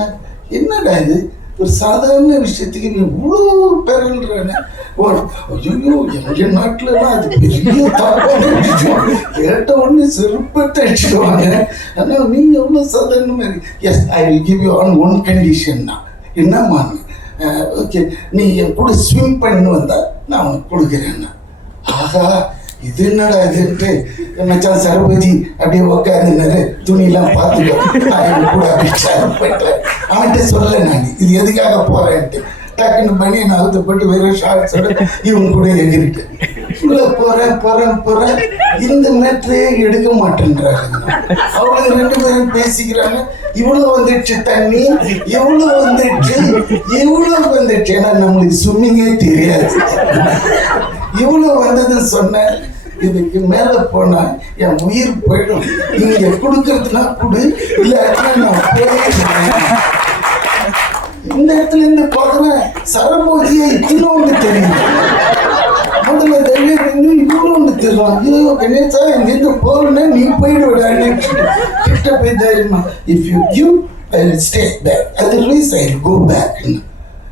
என்னடா இது ஒரு சாதாரண விஷயத்துக்கு நீ இவ்வளோ பெறல்றானே. ஐயோ எங்கள் நாட்டிலலாம் அது பெரிய தப்பான விஷயம். கேட்ட உடனே செருப்பத்தை அடிச்சுடுவாங்க. ஆனால் நீங்கள் எவ்வளோ சாதாரண மாதிரி yes I will give you on one கண்டிஷன்னா என்னம்மா ஓகே நீ என் கூட ஸ்விம் பண்ணி வந்தா நான் உனக்கு கொடுக்குறேன்னா. ஆஹா இது என்னடா இதுன்ட்டு மச்சான் சரபதி அப்படியே உட்காந்துனாரு துணியெல்லாம் பார்த்துக்கோ நான் கூட அப்படி போயிட்டேன். அவன்கிட்ட சொல்லலை நான் இது எதுக்காக போறேன்ட்டு. டக்குன்னு பண்ணி நான் அவுத்தப்பட்டு வெறும் ஷார்ட்ஸோட இவங்க கூட எகிரிட்டு உள்ள போறேன் இந்த மேட்ரே எடுக்க மாட்டேன்றாங்க. அவங்க 2 பேரும் பேசிக்கிறாங்க. இவ்வளவு வந்துடுச்சு தண்ணி, எவ்வளவு வந்துடுச்சு ஏன்னா நம்மளுக்கு ஸ்விம்மிங்கே தெரியாது. இவ்வளவு வந்ததுன்னு சொன்னேன். இதுக்கு மேல போனா என் உயிர் போயிடும். இங்க கொடுக்கறதுனா கொடு, இல்லாட்டினா நான் போயிடுறேன். இந்த இடத்துல இருந்து பாக்குறேன் சரபோதியை இவ்வளோன்னு தெரியும். முதல்ல தைரியம் இவ்வளோன்னு தெரியும். ஐயோ கணேசா இங்கிருந்து போகணும்னா நீ போயிடுவிடான்னு கிட்ட போய் தைரியமா if you give I will stay back otherwise I will go back.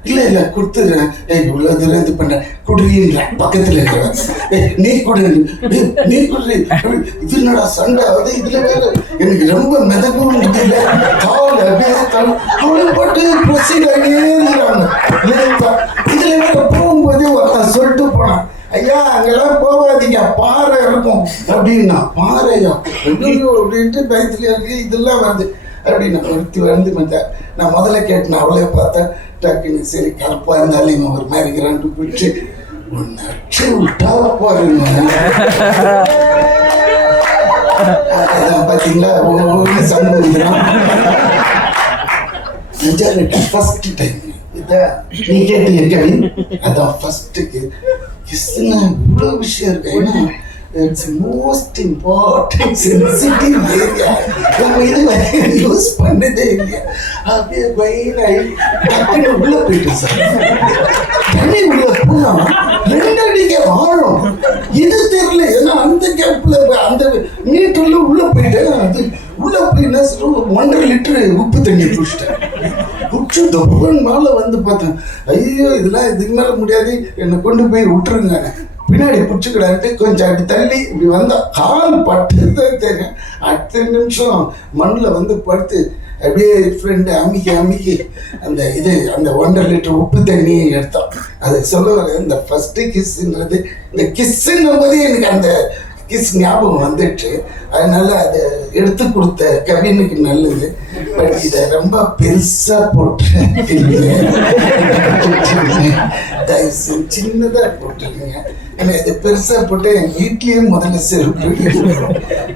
இல்லை கொடுத்துடுறேன். இவ்வளோ தூரம் இது பண்ணுறேன் குடுறீங்களேன் பக்கத்தில் இருக்கிறேன். நீ குடு இது என்னடா சண்டை ஆகுது. இதில் வேறு எனக்கு ரொம்ப மிதக்கவும் முடியல. கால் அப்படியே அவளை போட்டு ப்ரொசீட் ஆகியே இருக்கிறாங்க. இதில் வேற போகும்போதே ஒருத்தன் சொல்லிட்டு போனான், ஐயா அங்கெல்லாம் போகாதீங்க பாறை இருக்கும் அப்படின்னா. பாறையா அப்படின்ட்டு பயத்துல இருக்கு. இதெல்லாம் வருது அப்படின்னு ஒருத்தி வந்து மாட்டேன். நான் முதல்ல கேட்டேன் அவளே பார்த்தேன். டக்குன்னு சரி கருப்பா இருந்தாலும் இவன் ஒரு மாதிரி கிராண்டு போயிடுச்சு ஒன்று அச்சு விட்டா பாருங்க. அதான் பார்த்தீங்களா சந்தோஷம். ஃபர்ஸ்ட் டைம் இதான் நீ கேட்டு கவின். அதான் ஃபர்ஸ்ட்டுக்கு கிஸ்னா இவ்வளோ விஷயம் இருக்கு. ஏன்னா it's most important sensitive area. நம்ம இது யூஸ் பண்ணதே இல்லையா. அப்படியே பையனாகி டக்குன்னு உள்ள போயிட்டு சார் தண்ணி உள்ள போனா 2 அடிக்கு ஆழம். இது தெரியல. ஏன்னா அந்த கேப்ல அந்த மீட்டர்ல உள்ள போயிட்டேன். அது உள்ள போய் என்ன 1.5 லிட்டரு உப்பு தண்ணி குடிச்சிட்டேன். குடிச்சு தொப்பன் மேலே வந்து பார்த்தேன். ஐயோ இதெல்லாம் இதுக்கு மேலே முடியாது என்னை கொண்டு போய் விட்டுருங்க. பின்னாடி பிடிச்சிக்கிடான்ட்டு கொஞ்சம் அப்படி தள்ளி இப்படி வந்தால் கால் பட்டு தான் தெரியும். அடுத்த நிமிஷம் மண்ணில் வந்து படுத்து அப்படியே ஃப்ரெண்டு அமுக்கி அந்த அந்த 1.5 லிட்டர் உப்பு தண்ணியை எடுத்தோம். அதை சொல்ல வர இந்த ஃபஸ்ட்டு கிஸ்ஸுன்றது இந்த கிஸ்ஸுன்னும் போது எனக்கு அந்த கிஸ் ஞாபகம் வந்துடுச்சு. அதனால அதை எடுத்து கொடுத்த கவினுக்கு நல்லது. பட் இதை ரொம்ப பெருசாக போட்டு சின்னதாக போட்டுருங்க. ஏன்னா இதை பெருசாக போட்டு என் வீட்லேயே முதல்ல செருப்பு.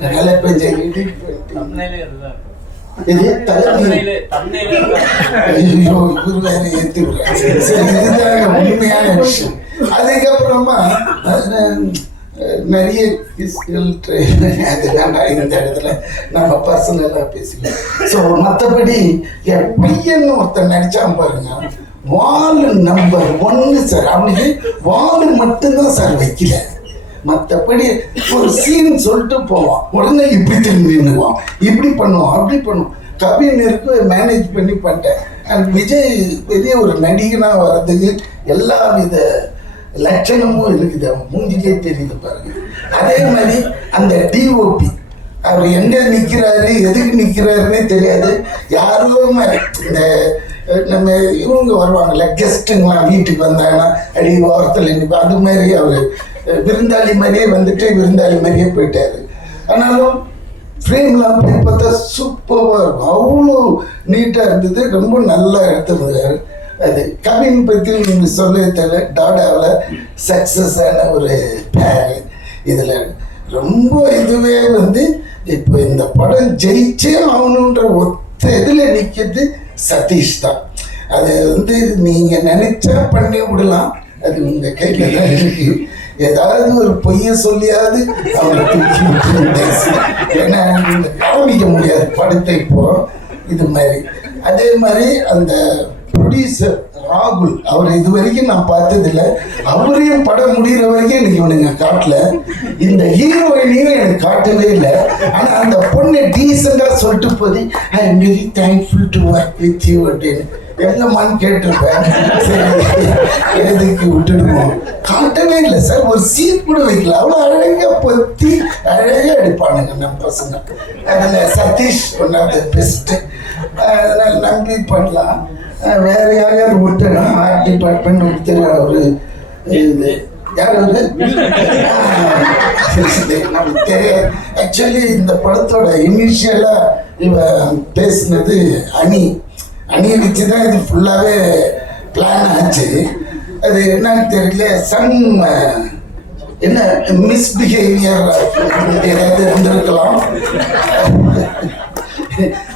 அதனால கொஞ்சம் எடிட் பண்ணிட்டு இது தலைமை ஐயோ இவர் வேற ஏற்றி விடுறாங்க. சரி இதுதான் உண்மையான விஷயம். அதுக்கப்புறமா நிறைய அது வேண்டாம் இந்த இடத்துல நம்ம பர்சனலாக பேசிக்கலாம். ஸோ மற்றபடி என் பையன் ஒருத்தன் நடிச்சான் பாருங்க. வால் நம்பர் 1 சார். அவனுக்கு வால் மட்டும்தான் சார் வைக்கல. மற்றபடி ஒரு சீன் சொல்லிட்டு போவான், உடனே இப்படி திரும்பி நின்றுவான், இப்படி பண்ணுவான், அப்படி பண்ணுவான். கவிஞருக்கு மேனேஜ் பண்ணி பண்ணிட்டேன். அண்ட் விஜய் பெரிய ஒரு நடிகனாக வர்றதுக்கு எல்லா வித லட்சணமும் இருக்குது. அவன் மூஞ்சிலே தெரியுது பாருங்க. அதே மாதிரி அந்த டிஓபி அவர் எங்க நிற்கிறாரு எதுக்கு நிற்கிறாருன்னே தெரியாது. யாரோ மாதிரி இந்த நம்ம இவங்க வருவாங்கல்ல கெஸ்ட்டுங்களாம் வீட்டுக்கு வந்தாங்கன்னா அடி ஓரத்தில் நிற்பா. அது மாதிரி அவர் விருந்தாளி மாதிரியே வந்துட்டு விருந்தாளி மாதிரியே போயிட்டாரு. ஆனாலும் ஃப்ரேம்லாம் போய் பார்த்தா சூப்பராக இருக்கும். அவ்வளோ நீட்டாக இருந்தது. ரொம்ப நல்லா எடுத்துருந்தாரு. அது கவின் பற்றி நீங்கள் சொல்ல தேவை. டாடாவில் சக்ஸஸ் ஆன ஒரு பேர். இதில் ரொம்ப இதுவே வந்து இப்போ இந்த படம் ஜெயிச்சே ஆகணுன்ற ஒத்த இதில் நிற்கிறது சதீஷ் தான். அது வந்து நீங்கள் நினைச்சா பண்ணி விடலாம், அது உங்கள் கையில் தான் இருக்கு. ஏதாவது ஒரு பொய்ய சொல்லியாவது அவனை தூக்கி விட்டு ஏன்னா காமிக்க முடியாது படத்தை இப்போ இது மாதிரி. அதே மாதிரி அந்த ப்ரொடியூசர் ராகுல் அவர் இது வரைக்கும் நான் பார்த்ததில்லை. அவரையும் படம் முடிகிற வரைக்கும் எனக்கு இவனுங்க காட்டல. இந்த ஹீரோயினையும் எனக்கு காட்டவே இல்லை. ஆனால் அந்த பொண்ணு டீசெண்டாக சொல்லிட்டு போது I am very thankful to work with you அப்படின்னு எங்கம்மான்னு கேட்டிருப்பேன். சரி எதுக்கு விட்டுடுவோம். காட்டவே இல்லை சார், ஒரு சீன் கூட வைக்கல. அவ்வளோ அழகாக பொத்தி அழகாக எடுப்பானுங்க நம்ம பசங்க. அதில் Sathish one of the best. அதனால் நம்பி பண்ணலாம். வேற யாரையாவது விட்டுனா ஆர்ட் டிபார்ட்மெண்ட் விட்டுற ஒரு இது யார் நமக்கு தெரியாது. ஆக்சுவலி இந்த படத்தோட இனிஷியலாக இவன் பேசினது அணியை வச்சு தான் இது ஃபுல்லாகவே பிளான் ஆச்சு. அது என்னன்னு தெரியல, சம் என்ன மிஸ்பிஹேவியர் ஏதாவது இருந்திருக்கலாம்.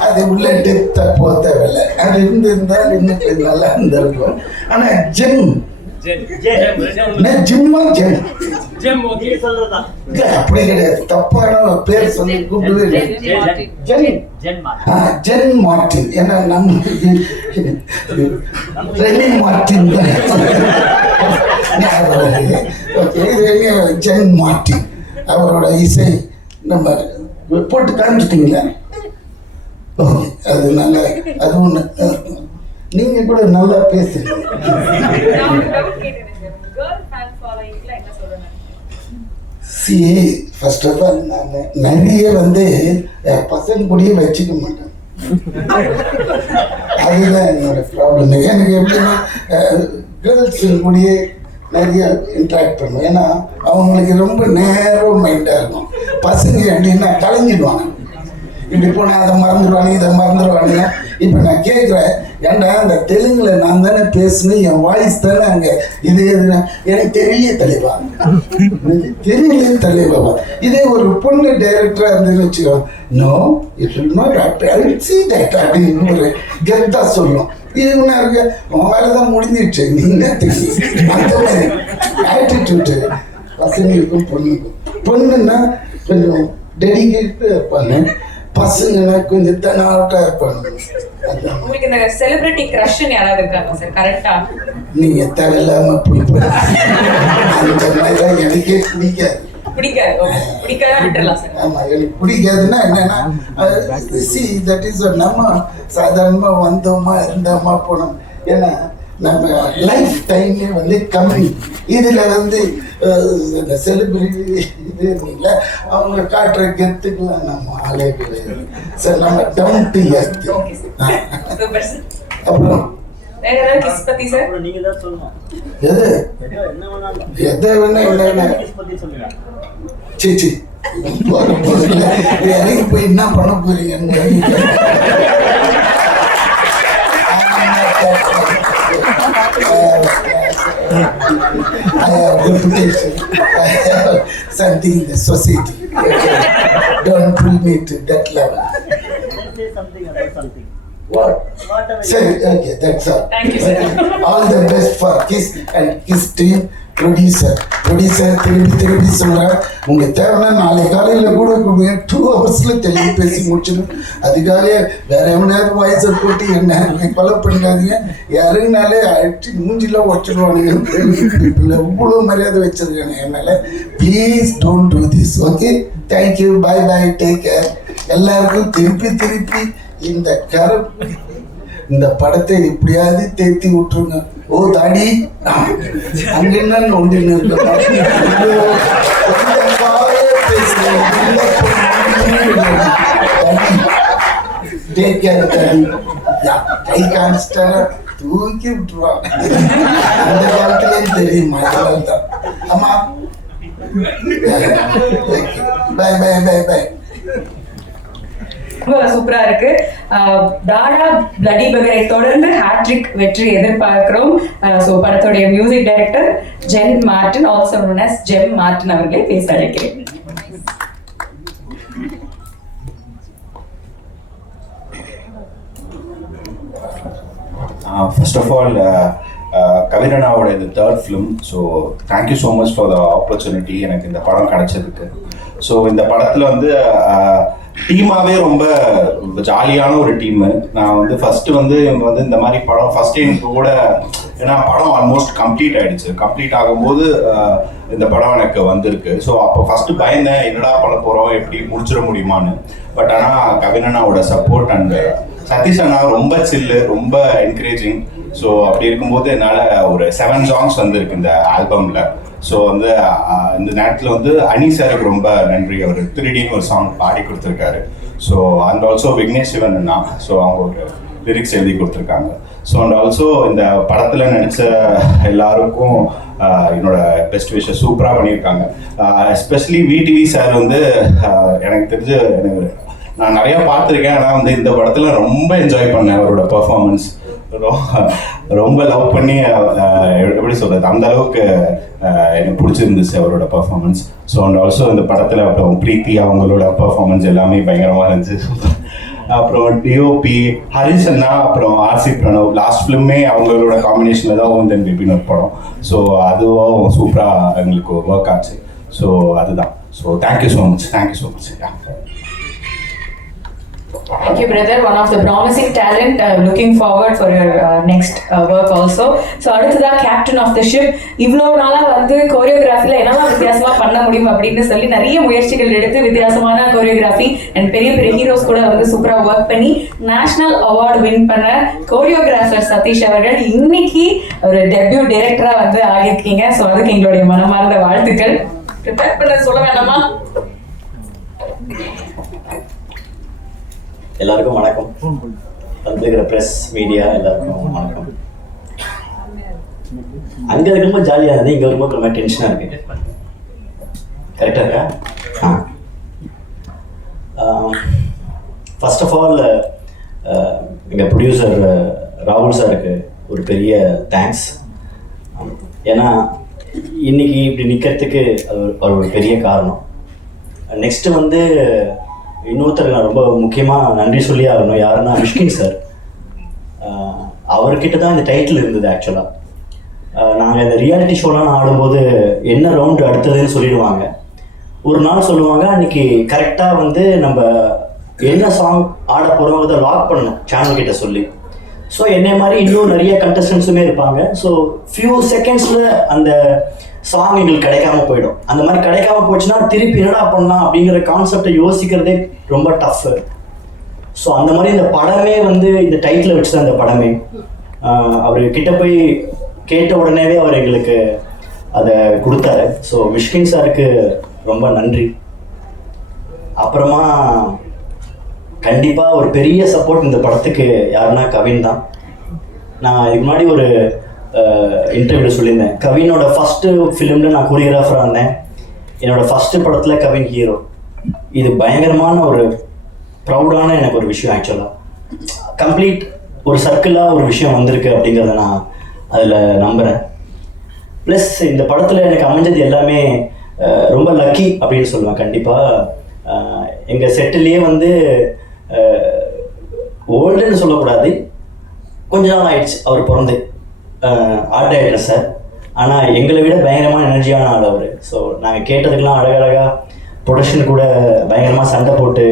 அது உள்ள டெப்த்தாக போக தேவையில்லை. அது இருந்திருந்தால் இன்னும் நல்லா இருந்திருக்கும். ஆனால் ஜிம்மா அப்படி கிடையாது, தப்பான பேர் சொல்லி கூப்பிடுவே. ஜென் மார்டின். ஏன்னா நம்ம ரெனி மார்டின் தான் ஜென் மார்டின். அவரோட இசை நம்ம போட்டு காமிச்சிட்டிங்களா? ஓகே, அது நல்ல, அது ஒன்று. நீங்கள் கூட நல்லா பேசுறீங்க. சி ஃபர்ஸ்ட் ஆஃப் ஆல் நான் நிறைய பசங்க கூடயே வச்சுக்க மாட்டேன். அதுதான் என்னோட ப்ராப்ளம். எனக்கு எப்படின்னா கேர்ள்ஸு கூடயே நிறைய இன்ட்ராக்ட் பண்ணுவேன். ஏன்னா அவங்களுக்கு ரொம்ப நேரோ மைண்டாக இருக்கும். பசங்க எப்படின்னா கலைஞ்சிடுவாங்க. இப்படி போனால் அதை மறந்துடுவாங்க, இதை மறந்துடுவானுங்க. இப்போ நான் கேட்குறேன், ஏன்டா அந்த தெலுங்கில் நான் தானே பேசுனேன், என் வாய்ஸ் தானே அங்கே இது எனக்கு தெரியல தலைவா, தெரியல தலைவா. இதே ஒரு பொண்ணு டைரக்டராக இருந்துன்னு வச்சுக்கோ, no it will not I will see that அப்படின்னு ஒரு கெத்தாக சொல்லும். இதுன்னா இருக்க உன் வேலை தான் முடிஞ்சிடுச்சு, நீ என்ன தெரியும். அந்த மாதிரி ஆட்டிடியூட்டு பசங்களுக்கும் பொண்ணுக்கும். பொண்ணுன்னா கொஞ்சம் டெடிகேட்டாக இருப்பாங்க, பசங்கன்னா கொஞ்சம் தனாவட்டாக இருப்பாங்க. உங்களுக்கு இந்த செலிபிரிட்டி கிரஷ்ன்னு யாராவது இருக்காங்க சார்? கரெக்டா நீங்க தேவையில்லாம போய் அந்த மாதிரிதான் எனக்கே பிடிக்காது. ஆமா, எனக்கு பிடிக்காதுன்னா என்னன்னா தட் இஸ் நம்ம சாதாரணமா வந்தோமா இருந்தோமா போனோம். ஏன்னா நம்ம லைஃப் டைம்ல கம்மி. இதுல இந்த செலிபிரிட்டி இது இல்ல, அவங்க காட்டுற கெத்துக்கெல்லாம் நம்ம ஆளே கிடையாது சார். நம்ம டவுன் டு எர்த். அப்புறம் எது எதை வேணா என்ன சீச்சி இறங்கி போய் என்ன பண்ண போறீங்க? I have reputation. I have something in the society. Don't pull me to that level. Let's say something about something. What? Say, okay, that's all. Thank you, sir. All the best for KISS and KISS team. Producer திருப்பி சொல்கிறேன், உங்களுக்கு தேவைன்னா நாளை காலையில் கூட கொடுங்க, 2 ஹவர்ஸில் தெளிவு பேசி முடிச்சிடும். அதுக்காக வேற எவனையாவது வாய்ஸை போட்டு என்ன கொலை பண்ணிடாதீங்க. இறங்கினாலே அடிச்சு மூஞ்சிலாம் உடச்சிடுவானுங்க. எவ்வளோ மரியாதை வச்சிருக்காங்க என் மேலே. Please don't do this. Okay, thank you, bye bye, take care. எல்லாருக்கும் திருப்பி இந்த படத்தை எப்படியாவது தேத்தி விட்டுருங்க. ஓ தாடி அங்க என்ன ஒன்று கை காமிச்சிட்டா தூக்கி விட்டுருவாங்க. அந்த காலத்துலேயும் தெரியும், அதனால தான். ஆமா, பாய் பாய் பாய் பாய். சூப்பரா இருக்கு. தாடா பிளடி பகரை தொடர்ந்து ஹேட்ரிக் வெற்றி எதிர்பார்க்கிறோம். ஸோ படத்துடைய music director Jen Martin, also known as Gem Martin அவர்களை பேச அழைக்கிறேன். First of all, கவிரனாவோட இந்த 3rd film. So thank you so much for the opportunity எனக்கு இந்த படம் கிடைச்சதுக்கு. ஸோ இந்த படத்தில் டீமாவே ரொம்ப ஜாலியான ஒரு டீம். நான் வந்து ஃபர்ஸ்ட் வந்து இவங்க வந்து இந்த மாதிரி படம் ஃபர்ஸ்ட் டைம் கூட, ஏன்னா படம் ஆல்மோஸ்ட் கம்ப்ளீட் ஆயிடுச்சு. கம்ப்ளீட் ஆகும்போது இந்த படம் எனக்கு வந்திருக்கு. ஸோ அப்போ ஃபர்ஸ்ட் பயந்தேன், என்னடா பண்ண போறோம், எப்படி முடிச்சிட முடியுமான்னு. பட் ஆனால் கவின் அண்ணாவோட சப்போர்ட் அண்ட் சதீஷ் அண்ணா ரொம்ப சில்லு, ரொம்ப என்கரேஜிங். ஸோ அப்படி இருக்கும்போது என்னால் ஒரு 7 songs வந்திருக்கு இந்த ஆல்பம்ல. ஸோ வந்து இந்த நேரத்தில் வந்து அனி சாருக்கு ரொம்ப நன்றி. அவர் 3Dன்னு ஒரு சாங் பாடி கொடுத்துருக்காரு. So and also Vignesh Sivan Anna, so அவங்க ஒரு லிரிக்ஸ் எழுதி கொடுத்துருக்காங்க. ஸோ அண்ட் ஆல்சோ இந்த படத்தில் நடித்த எல்லாருக்கும் என்னோட பெஸ்ட் விஷயம் சூப்பராக பண்ணியிருக்காங்க. எஸ்பெஷலி விடிவி சார் வந்து எனக்கு தெரிஞ்சு நான் நிறையா பார்த்துருக்கேன். ஆனால் வந்து இந்த படத்தில் ரொம்ப என்ஜாய் பண்ணேன். அவரோட பர்ஃபார்மன்ஸ் ரொம்ப லவ் பண்ணி, எப்படி சொல்கிறது, அந்த அளவுக்கு எனக்கு பிடிச்சிருந்துச்சு அவரோட பர்ஃபார்மன்ஸ். ஸோ அண்ட் ஆல்சோ இந்த படத்தில் அப்புறம் பிரீத்தி அவங்களோட பர்ஃபார்மன்ஸ் எல்லாமே பயங்கரமாக இருந்துச்சு. அப்புறம் டிஓபி ஹரிஷ் அண்ணா, அப்புறம் ஆர்சி பிரணவ், லாஸ்ட் ஃபிலிமே அவங்களோட காம்பினேஷனில் தான் ஓன் தென் பேபின்னு ஒரு படம். ஸோ அதுவும் சூப்பராக எங்களுக்கு ஒர்க் ஆச்சு. ஸோ அதுதான். So thank you so much. Thank you, brother. One of the promising talent. Looking forward for your next work also. So, அடுத்ததா captain of the ship. இவ்வளவு நாளா வந்து கோரியோகிராஃபில என்னெல்லாம் வித்தியாசமா பண்ண முடியும் அப்படின்னு சொல்லி நிறைய முயற்சிகள் எடுத்து வித்தியாசமான கோரியோகிராஃபி அண்ட் பெரிய பெரிய ஹீரோஸ் கூட வந்து சூப்பரா ஒர்க் பண்ணி நேஷனல் அவார்டு வின் பண்ண கோரியோகிராஃபர் சதீஷ் அவர்கள் இன்னைக்கு ஒரு டெபியூ டைரக்டரா வந்து ஆகியிருக்கீங்க. ஸோ அதுக்கு எங்களுடைய மனமார்ந்த வாழ்த்துக்கள். ப்ரிப்பேர் பண்ண சொல்ல வேண்டாமா? எல்லாருக்கும் வணக்கம். வந்துருக்கிற ப்ரெஸ் மீடியா எல்லாருக்கும் வணக்கம். அங்கே இருக்கும்போது ஜாலியாக இருந்தது, இங்கே வரும்போது ரொம்ப டென்ஷனாக இருக்கு. கரெக்டாக இருக்கா? ஃபர்ஸ்ட் ஆஃப் ஆல் எங்கள் ப்ரொடியூசர் ராகுல் சாருக்கு ஒரு பெரிய தேங்க்ஸ். ஏன்னா இன்னைக்கு இப்படி நிற்கிறதுக்கு அது ஒரு பெரிய காரணம். நெக்ஸ்ட்டு வந்து இன்னொருத்தர் நான் ரொம்ப முக்கியமாக நன்றி சொல்லி ஆகணும். யாருன்னா மிஷ்கின் சார். அவர்கிட்ட தான் இந்த டைட்டில் இருந்தது. ஆக்சுவலாக நாங்கள் இந்த ரியாலிட்டி ஷோலாம் ஆடும்போது என்ன ரவுண்டு அடுத்ததுன்னு சொல்லிடுவாங்க. ஒரு நாள் சொல்லுவாங்க, அன்றைக்கி கரெக்டாக வந்து நம்ம என்ன சாங் ஆட போகிறோங்கிறத லாக் பண்ணணும் சேனல்கிட்ட சொல்லி. ஸோ என்னை மாதிரி இன்னும் நிறைய கண்டஸ்டன்ஸுமே இருப்பாங்க. ஸோ ஃபியூ செகண்ட்ஸில் அந்த சாங் எங்களுக்கு கிடைக்காம போயிடும். அந்த மாதிரி கிடைக்காம போச்சுன்னா திருப்பி என்னடா பண்ணலாம் அப்படிங்கிற கான்செப்டை யோசிக்கிறதே ரொம்ப டஃப்பு. ஸோ அந்த மாதிரி இந்த படமே வந்து இந்த டைட்டில் வச்சு தான் இந்த படமே. அவர்கிட்ட போய் கேட்ட உடனேவே அவர் எங்களுக்கு அதை கொடுத்தாரு. ஸோ மிஷ்கின் சாருக்கு ரொம்ப நன்றி. அப்புறமா கண்டிப்பாக ஒரு பெரிய சப்போர்ட் இந்த படத்துக்கு யாருன்னா கவின் தான். நான் இதுக்கு முன்னாடி ஒரு இன்டர்வியூவில் சொல்லியிருந்தேன், கவினோட ஃபஸ்ட்டு ஃபிலிமில் நான் கோரியோகிராஃபராக இருந்தேன். என்னோடய ஃபஸ்ட்டு படத்தில் கவின் ஹீரோ. இது பயங்கரமான ஒரு ப்ரௌடான எனக்கு ஒரு விஷயம். ஆக்சுவலாக கம்ப்ளீட் ஒரு சர்க்கிளாக ஒரு விஷயம் வந்திருக்கு அப்படிங்கிறத நான் அதில் நம்புகிறேன். ப்ளஸ் இந்த படத்தில் எனக்கு அமைஞ்சது எல்லாமே ரொம்ப லக்கி அப்படின்னு சொல்லுவேன். கண்டிப்பாக எங்கள் செட்டிலேயே வந்து ஓல்டுன்னு சொல்லக்கூடாது, கொஞ்ச நாள் ஆயிடுச்சு அவர் பிறந்து, ஆர்ட் டைரக்டர் சார். ஆனால் எங்களை விட பயங்கரமான எனர்ஜியான ஆள் அவர். ஸோ நாங்கள் கேட்டதுக்கெல்லாம் அழகழகாக ப்ரொடக்ஷன் கூட பயங்கரமாக சண்டை போட்டு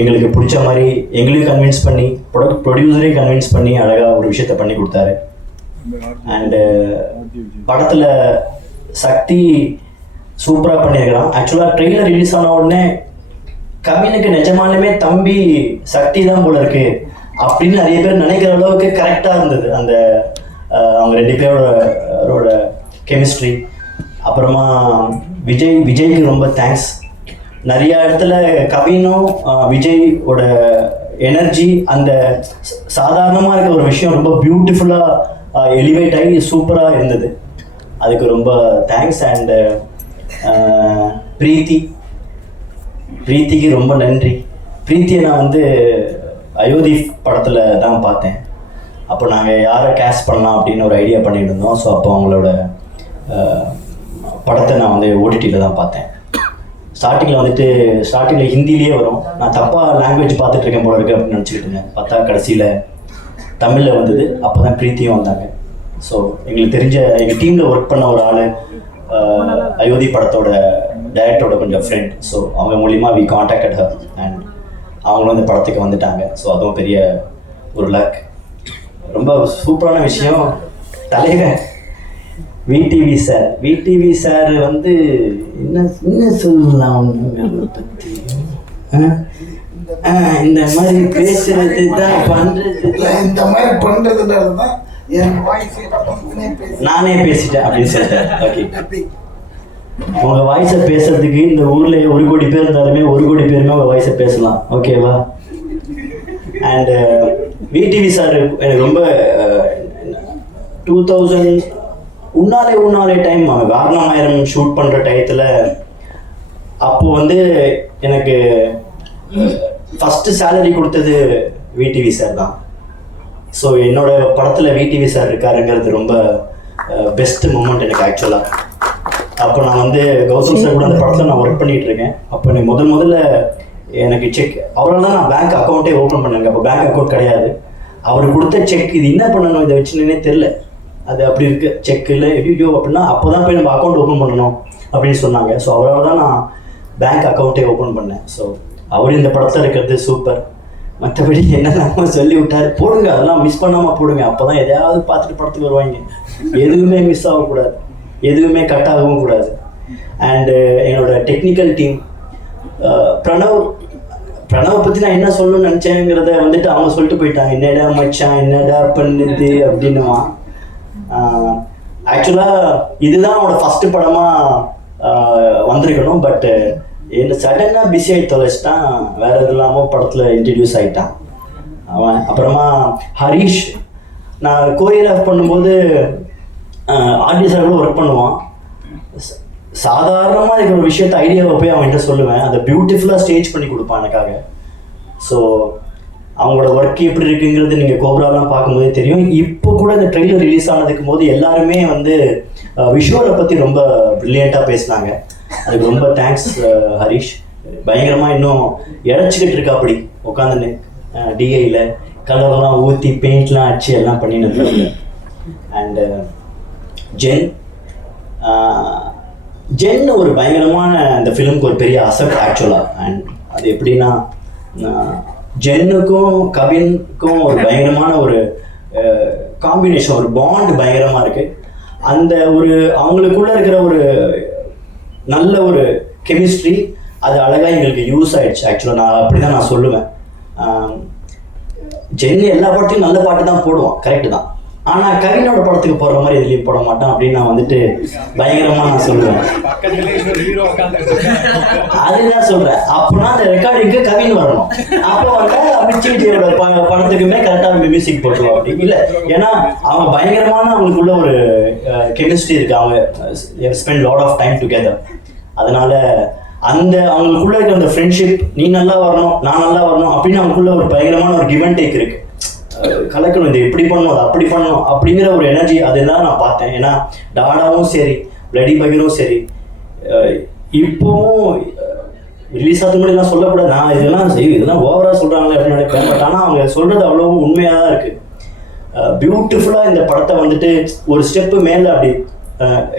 எங்களுக்கு பிடிச்ச மாதிரி எங்களையும் கன்வின்ஸ் பண்ணி ப்ரொடியூசரையும் கன்வின்ஸ் பண்ணி அழகாக ஒரு விஷயத்த பண்ணி கொடுத்தாரு. அண்டு படத்தில் சக்தி சூப்பராக பண்ணியிருக்கிறான். ஆக்சுவலாக ட்ரெய்லர் ரிலீஸ் ஆன உடனே கவினுக்கு நிஜமாலுமே தம்பி சக்தி தான் போல இருக்கு அப்படின்னு நிறைய பேர் நினைக்கிற அளவுக்கு கரெக்டாக இருந்தது அந்த அவங்க 2 பேரோட கெமிஸ்ட்ரி. அப்புறமா விஜய்க்கு ரொம்ப தேங்க்ஸ். நிறைய இடத்துல கவினும் விஜயோட எனர்ஜி, அந்த சாதாரணமாக இருக்க ஒரு விஷயம் ரொம்ப பியூட்டிஃபுல்லாக எலிவேட் ஆகி சூப்பராக இருந்தது. அதுக்கு ரொம்ப தேங்க்ஸ். அண்டு பிரீத்திக்கு ரொம்ப நன்றி. பிரீத்தியை நான் வந்து அயோத்தி படத்தில் தான் பார்த்தேன். அப்போ நாங்கள் யாரை கேஸ்ட் பண்ணலாம் அப்படின்னு ஒரு ஐடியா பண்ணிட்டு இருந்தோம். ஸோ அப்போ அவங்களோட படத்தை நான் வந்து ஓடிடியில் தான் பார்த்தேன். ஸ்டார்டிங்கில் ஹிந்திலேயே வரும். நான் தப்பாக லாங்குவேஜ் பார்த்துட்ருக்கேன் போல இருக்கு அப்படின்னு நினச்சிக்கிட்டு இருந்தேன். பார்த்தா கடைசியில் தமிழில் வந்தது. அப்போ தான் பிரீத்தியும் வந்தாங்க. ஸோ எங்களுக்கு தெரிஞ்ச எங்கள் டீமில் ஒர்க் பண்ண ஒரு ஆள் அயோத்தி படத்தோட டைரக்டரோட கொஞ்சம் ஃப்ரெண்ட். ஸோ அவங்க மூலிமா வி கான்டாக்டட் ஹர் அண்ட் அவங்களும் இந்த படத்துக்கு வந்துட்டாங்க. ஸோ அதுவும் பெரிய ஒரு லக். ரொம்ப சூப்பரான விஷயம். தலைவர் விடிவி சார் வந்து என்ன சொல்லலாம் பற்றி இந்த மாதிரி பேசுறது தான் பண்றது, இந்த மாதிரி பண்றதுனால தான் நானே பேசிட்டேன் அப்படின்னு சொல்லிட்டேன். ஓகே, உங்க வாய்ஸை பேசுறதுக்கு இந்த ஊர்ல 1 கோடி பேர் இருந்தாலுமே 1 கோடி பேருமே உங்க வாய்ஸை பேசலாம். ஓகேவா? அண்ட் விடிவி சார் எனக்கு ரொம்ப 2000 உன்னாலே டைம் காரணமாயிரம் ஷூட் பண்ற டயத்துல அப்போ வந்து எனக்கு ஃபர்ஸ்ட் சேலரி கொடுத்தது விடிவி சார் தான். ஸோ என்னோட படத்தில் விடிவி சார் இருக்காருங்கிறது ரொம்ப பெஸ்ட் மூமெண்ட் எனக்கு ஆக்சுவலாக. அப்போ நான் வந்து கௌதம் சார் கூட அந்த படத்தில் நான் ஒர்க் பண்ணிகிட்டு இருக்கேன். அப்போ எனக்கு முதல்ல எனக்கு செக் அவரால் தான் நான் பேங்க் அக்கௌண்ட்டே ஓப்பன் பண்ணேங்க. அப்போ பேங்க் அக்கௌண்ட் கிடையாது. அவர் கொடுத்த செக் இது என்ன பண்ணணும் இதை வச்சுன்னே தெரில. அது அப்படி இருக்குது செக் இல்லை எப்படியோ அப்படின்னா அப்போ தான் போய் நம்ம அக்கௌண்ட் ஓப்பன் பண்ணணும் அப்படின்னு சொன்னாங்க. ஸோ அவரால் தான் நான் பேங்க் அக்கௌண்ட்டே ஓப்பன் பண்ணேன். ஸோ அவர் இந்த படத்தில் இருக்கிறது சூப்பர். மற்றபடி என்னென்ன சொல்லி விட்டார், போடுங்க அதெல்லாம் மிஸ் பண்ணாமல் போடுங்க, அப்போ தான் எதையாவது பார்த்துட்டு படத்துக்கு வருவாங்க. எதுவுமே மிஸ் ஆகக்கூடாது, எதுவுமே கட் ஆகவும் கூடாது. அண்டு என்னோட டெக்னிக்கல் டீம் பிரணவை பற்றி நான் என்ன சொல்லணும்னு நினச்சேங்கிறத வந்துட்டு அவங்க சொல்லிட்டு போயிட்டாங்க. என்னடா மச்சான் என்னடா பண்ணுது அப்படின்னுவான். ஆக்சுவலாக இதுதான் அவனோட ஃபஸ்ட்டு படமாக வந்திருக்கணும். பட்டு என்ன சடனாக பிஸி ஆகி தொலைச்சிட்டான். வேறு எது இல்லாமல் படத்தில் இன்ட்ரடியூஸ் ஆகிட்டான் அவன். அப்புறமா ஹரீஷ் நான் கோரியோகிராஃப் பண்ணும்போது ஆர்டிஸ்டாக கூட ஒர்க் பண்ணுவான். சாதாரணமாக இருக்கிற ஒரு விஷயத்த ஐடியாவை போய் அவன்கிட்ட சொல்லுவேன், அதை பியூட்டிஃபுல்லாக ஸ்டேஜ் பண்ணி கொடுப்பான் எனக்காக. ஸோ அவங்களோட ஒர்க் எப்படி இருக்குங்கிறது நீங்கள் கோப்ராலாம் பார்க்கும்போதே தெரியும். இப்போ கூட இந்த ட்ரெய்லர் ரிலீஸ் ஆனதுக்கும் போது எல்லாருமே வந்து விஷுவலை பற்றி ரொம்ப ப்ரில்லியண்ட்டாக பேசினாங்க. அதுக்கு ரொம்ப தேங்க்ஸ் ஹரீஷ். பயங்கரமாக இன்னும் இழைச்சிக்கிட்டு இருக்கா அப்படி உட்காந்துன்னு டிஐயில் கலர்லாம் ஊற்றி பெயிண்ட்லாம் அடிச்சு எல்லாம் பண்ணின்னு இருக்காங்க. அண்டு ஜென் ஒரு பயங்கரமான இந்த ஃபிலிமுக்கு ஒரு பெரிய அசெட் ஆக்சுவலாக. அண்ட் அது எப்படின்னா ஜென்னுக்கும் கவினுக்கும் ஒரு பயங்கரமான ஒரு காம்பினேஷன், ஒரு பாண்ட் பயங்கரமாக இருக்குது. அந்த ஒரு அவங்களுக்குள்ள இருக்கிற ஒரு நல்ல ஒரு கெமிஸ்ட்ரி அது அழகாக எங்களுக்கு யூஸ் ஆகிடுச்சு. ஆக்சுவலாக நான் அப்படி தான் நான் சொல்லுவேன். ஜென் எல்லா படத்தையும் நல்ல பாட்டு தான் போடுவான், கரெக்டு தான். ஆனால் கவினோட படத்துக்கு போடுற மாதிரி எதுலேயும் போட மாட்டான் அப்படின்னு நான் வந்துட்டு பயங்கரமாக நான் சொல்லுவேன். அதுதான் சொல்கிறேன். அப்போனா அந்த ரெக்கார்டிங்க்கு கவின் வரணும். அப்போ வந்து அபிச்சி விஜயோட படத்துக்குமே கரெக்டாக மியூசிக் போட்டுருவோம் அப்படி இல்லை. ஏன்னா அவங்க பயங்கரமான அவங்களுக்குள்ள ஒரு கெமிஸ்ட்ரி இருக்குது. அவங்க spend lot of time together. அதனால அந்த அவங்களுக்குள்ள இருக்கிற அந்த ஃப்ரெண்ட்ஷிப், நீ நல்லா வரணும் நான் நல்லா வரணும் அப்படின்னு அவங்களுக்குள்ள ஒரு பயங்கரமான ஒரு கிவ் அண்ட் டேக் இருக்குது. கலக்கணும், இதை எப்படி பண்ணணும் அதை அப்படி பண்ணணும் அப்படிங்கிற ஒரு எனர்ஜி அதெல்லாம் நான் பார்த்தேன். ஏன்னா டாடாவும் சரி பிளடி பகரும் சரி இப்போவும் ரிலீஸ் ஆகுது முன்னாடி நான் சொல்லக்கூடாது, நான் இதெல்லாம் ஓவராக சொல்கிறாங்களே அப்படின்னு நினைப்பேன். பட் ஆனால் அவங்க சொல்கிறது அவ்வளோ உண்மையாக தான் இருக்குது. பியூட்டிஃபுல்லாக இந்த படத்தை வந்துட்டு ஒரு ஸ்டெப்பு மேலே அப்படி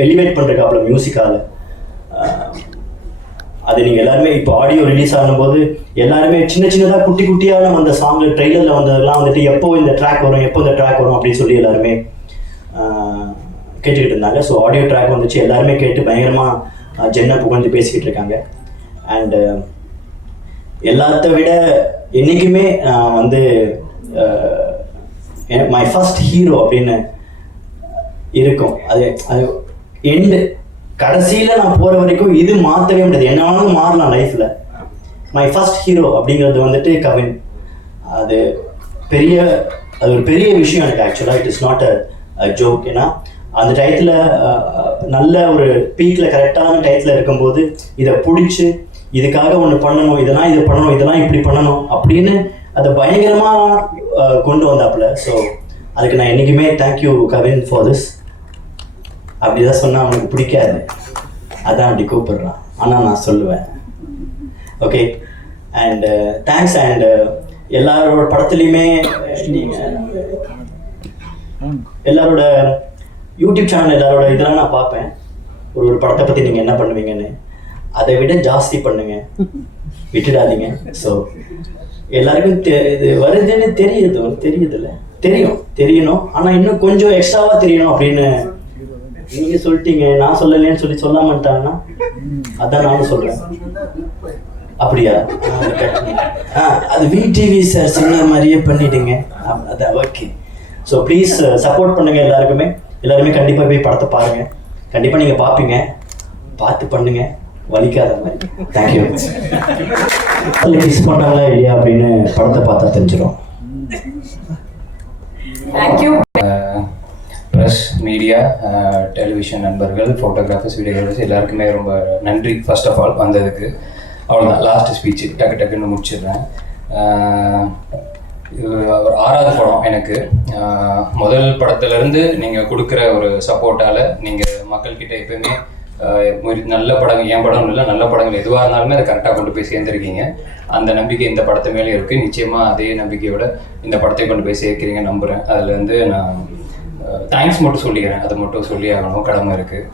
எலிவேட் பண்ணுறக்காப்புல மியூசிக்கால். அது நீங்கள் எல்லாருமே இப்போ ஆடியோ ரிலீஸ் ஆகும்போது எல்லாருமே சின்ன சின்னதாக குட்டி குட்டியாக நம்ம அந்த சாங்கில் ட்ரெய்லரில் வந்ததெல்லாம் வந்துட்டு எப்போ இந்த ட்ராக் வரும் அப்படின்னு சொல்லி எல்லாருமே கேட்டுக்கிட்டு இருந்தாங்க. ஸோ ஆடியோ ட்ராக் வந்துச்சு, எல்லாருமே கேட்டு பயங்கரமாக ஜென்னை புகழ்ந்து பேசிக்கிட்டு இருக்காங்க. அண்டு எல்லாத்த விட என்றைக்குமே வந்து மை ஃபர்ஸ்ட் ஹீரோ அப்படின்னு இருக்கும். அது எண்டு கடைசியில் நான் போகிற வரைக்கும் இது மாற்றவே முடியாது. என்ன வேணாலும் மாறலாம் லைஃப்பில். மை ஃபர்ஸ்ட் ஹீரோ அப்படிங்கிறது வந்துட்டு கவின். அது ஒரு பெரிய விஷயம் எனக்கு ஆக்சுவலாக. It is not a joke. ஏன்னா அந்த டயத்தில் நல்ல ஒரு பீக்கில் கரெக்டான டயத்தில் இருக்கும்போது இதை பிடிச்சி இதுக்காக ஒன்று பண்ணணும், இதெல்லாம் இது பண்ணணும், இதெல்லாம் இப்படி பண்ணணும் அப்படின்னு அதை பயங்கரமாக கொண்டு வந்தாப்புல. ஸோ அதுக்கு நான் என்றைக்குமே தேங்க்யூ கவின் ஃபார் திஸ். அப்படிதான் சொன்னால் அவனுக்கு பிடிக்காது, அதான் அப்படி கூப்பிடுறான். ஆனால் நான் சொல்லுவேன் ஓகே. And thanks. அண்ட் எல்லாரோட படத்துலையுமே நீங்கள் எல்லாரோட யூடியூப் சேனல் எல்லாரோட இதெல்லாம் நான் பார்ப்பேன், ஒரு படத்தை பற்றி நீங்கள் என்ன பண்ணுவீங்கன்னு. அதை விட ஜாஸ்தி பண்ணுங்க, விட்டுடாதீங்க. ஸோ எல்லாருக்கும் இது வருதுன்னு தெரியுதுல்ல, தெரியணும். ஆனால் இன்னும் கொஞ்சம் எக்ஸ்ட்ராவாக தெரியணும் அப்படின்னு நீங்கள் சொல்லிட்டீங்க. நான் சொல்லலைன்னு சொல்லி சொல்ல மாட்டாங்கன்னா அதான் நானும் சொல்கிறேன். அப்படியா? அது VTV சார் சொன்ன மாதிரியே பண்ணிடுங்க. அதான் ஓகே. ஸோ ப்ளீஸ் சப்போர்ட் பண்ணுங்கள் எல்லாருமே கண்டிப்பாக போய் படத்தை பாருங்கள். கண்டிப்பாக நீங்கள் பார்ப்பீங்க, பார்த்து பண்ணுங்க, வலிக்காத மாதிரி. தேங்க்யூ. கிஸ் பண்ணுறாங்களா இல்லையா அப்படின்னு படத்தை பார்த்தா தெரிஞ்சிடும். தேங்க்யூ. ப்ரெஸ், மீடியா, டெலிவிஷன் நண்பர்கள், ஃபோட்டோகிராஃபர்ஸ், வீடியோகிராஃபர்ஸ் எல்லாருக்குமே ரொம்ப நன்றி. ஃபர்ஸ்ட் ஆஃப் ஆல் வந்ததுக்கு. அவ்வளோதான், லாஸ்ட் ஸ்பீச்சு டக்குன்னு முடிச்சிடுறேன். ஒரு 6வது படம் எனக்கு. முதல் படத்துலேருந்து நீங்கள் கொடுக்குற ஒரு சப்போர்ட்டால் நீங்கள் மக்கள்கிட்ட எப்போயுமே நல்ல படங்கள், என் படம் இல்லை, நல்ல படங்கள் எதுவாக இருந்தாலுமே அதை கரெக்டாக கொண்டு போய் சேர்ந்துருக்கீங்க. அந்த நம்பிக்கை இந்த படத்து மேலே இருக்குது. நிச்சயமாக அதே நம்பிக்கையோட இந்த படத்தை கொண்டு போய் சேர்க்குறீங்க நம்புகிறேன். அதில் வந்து நான் தேங்க்ஸ் மட்டும் சொல்லிக்கிறேன், அது மட்டும் சொல்லி ஆகணும், கடமை இருக்குது.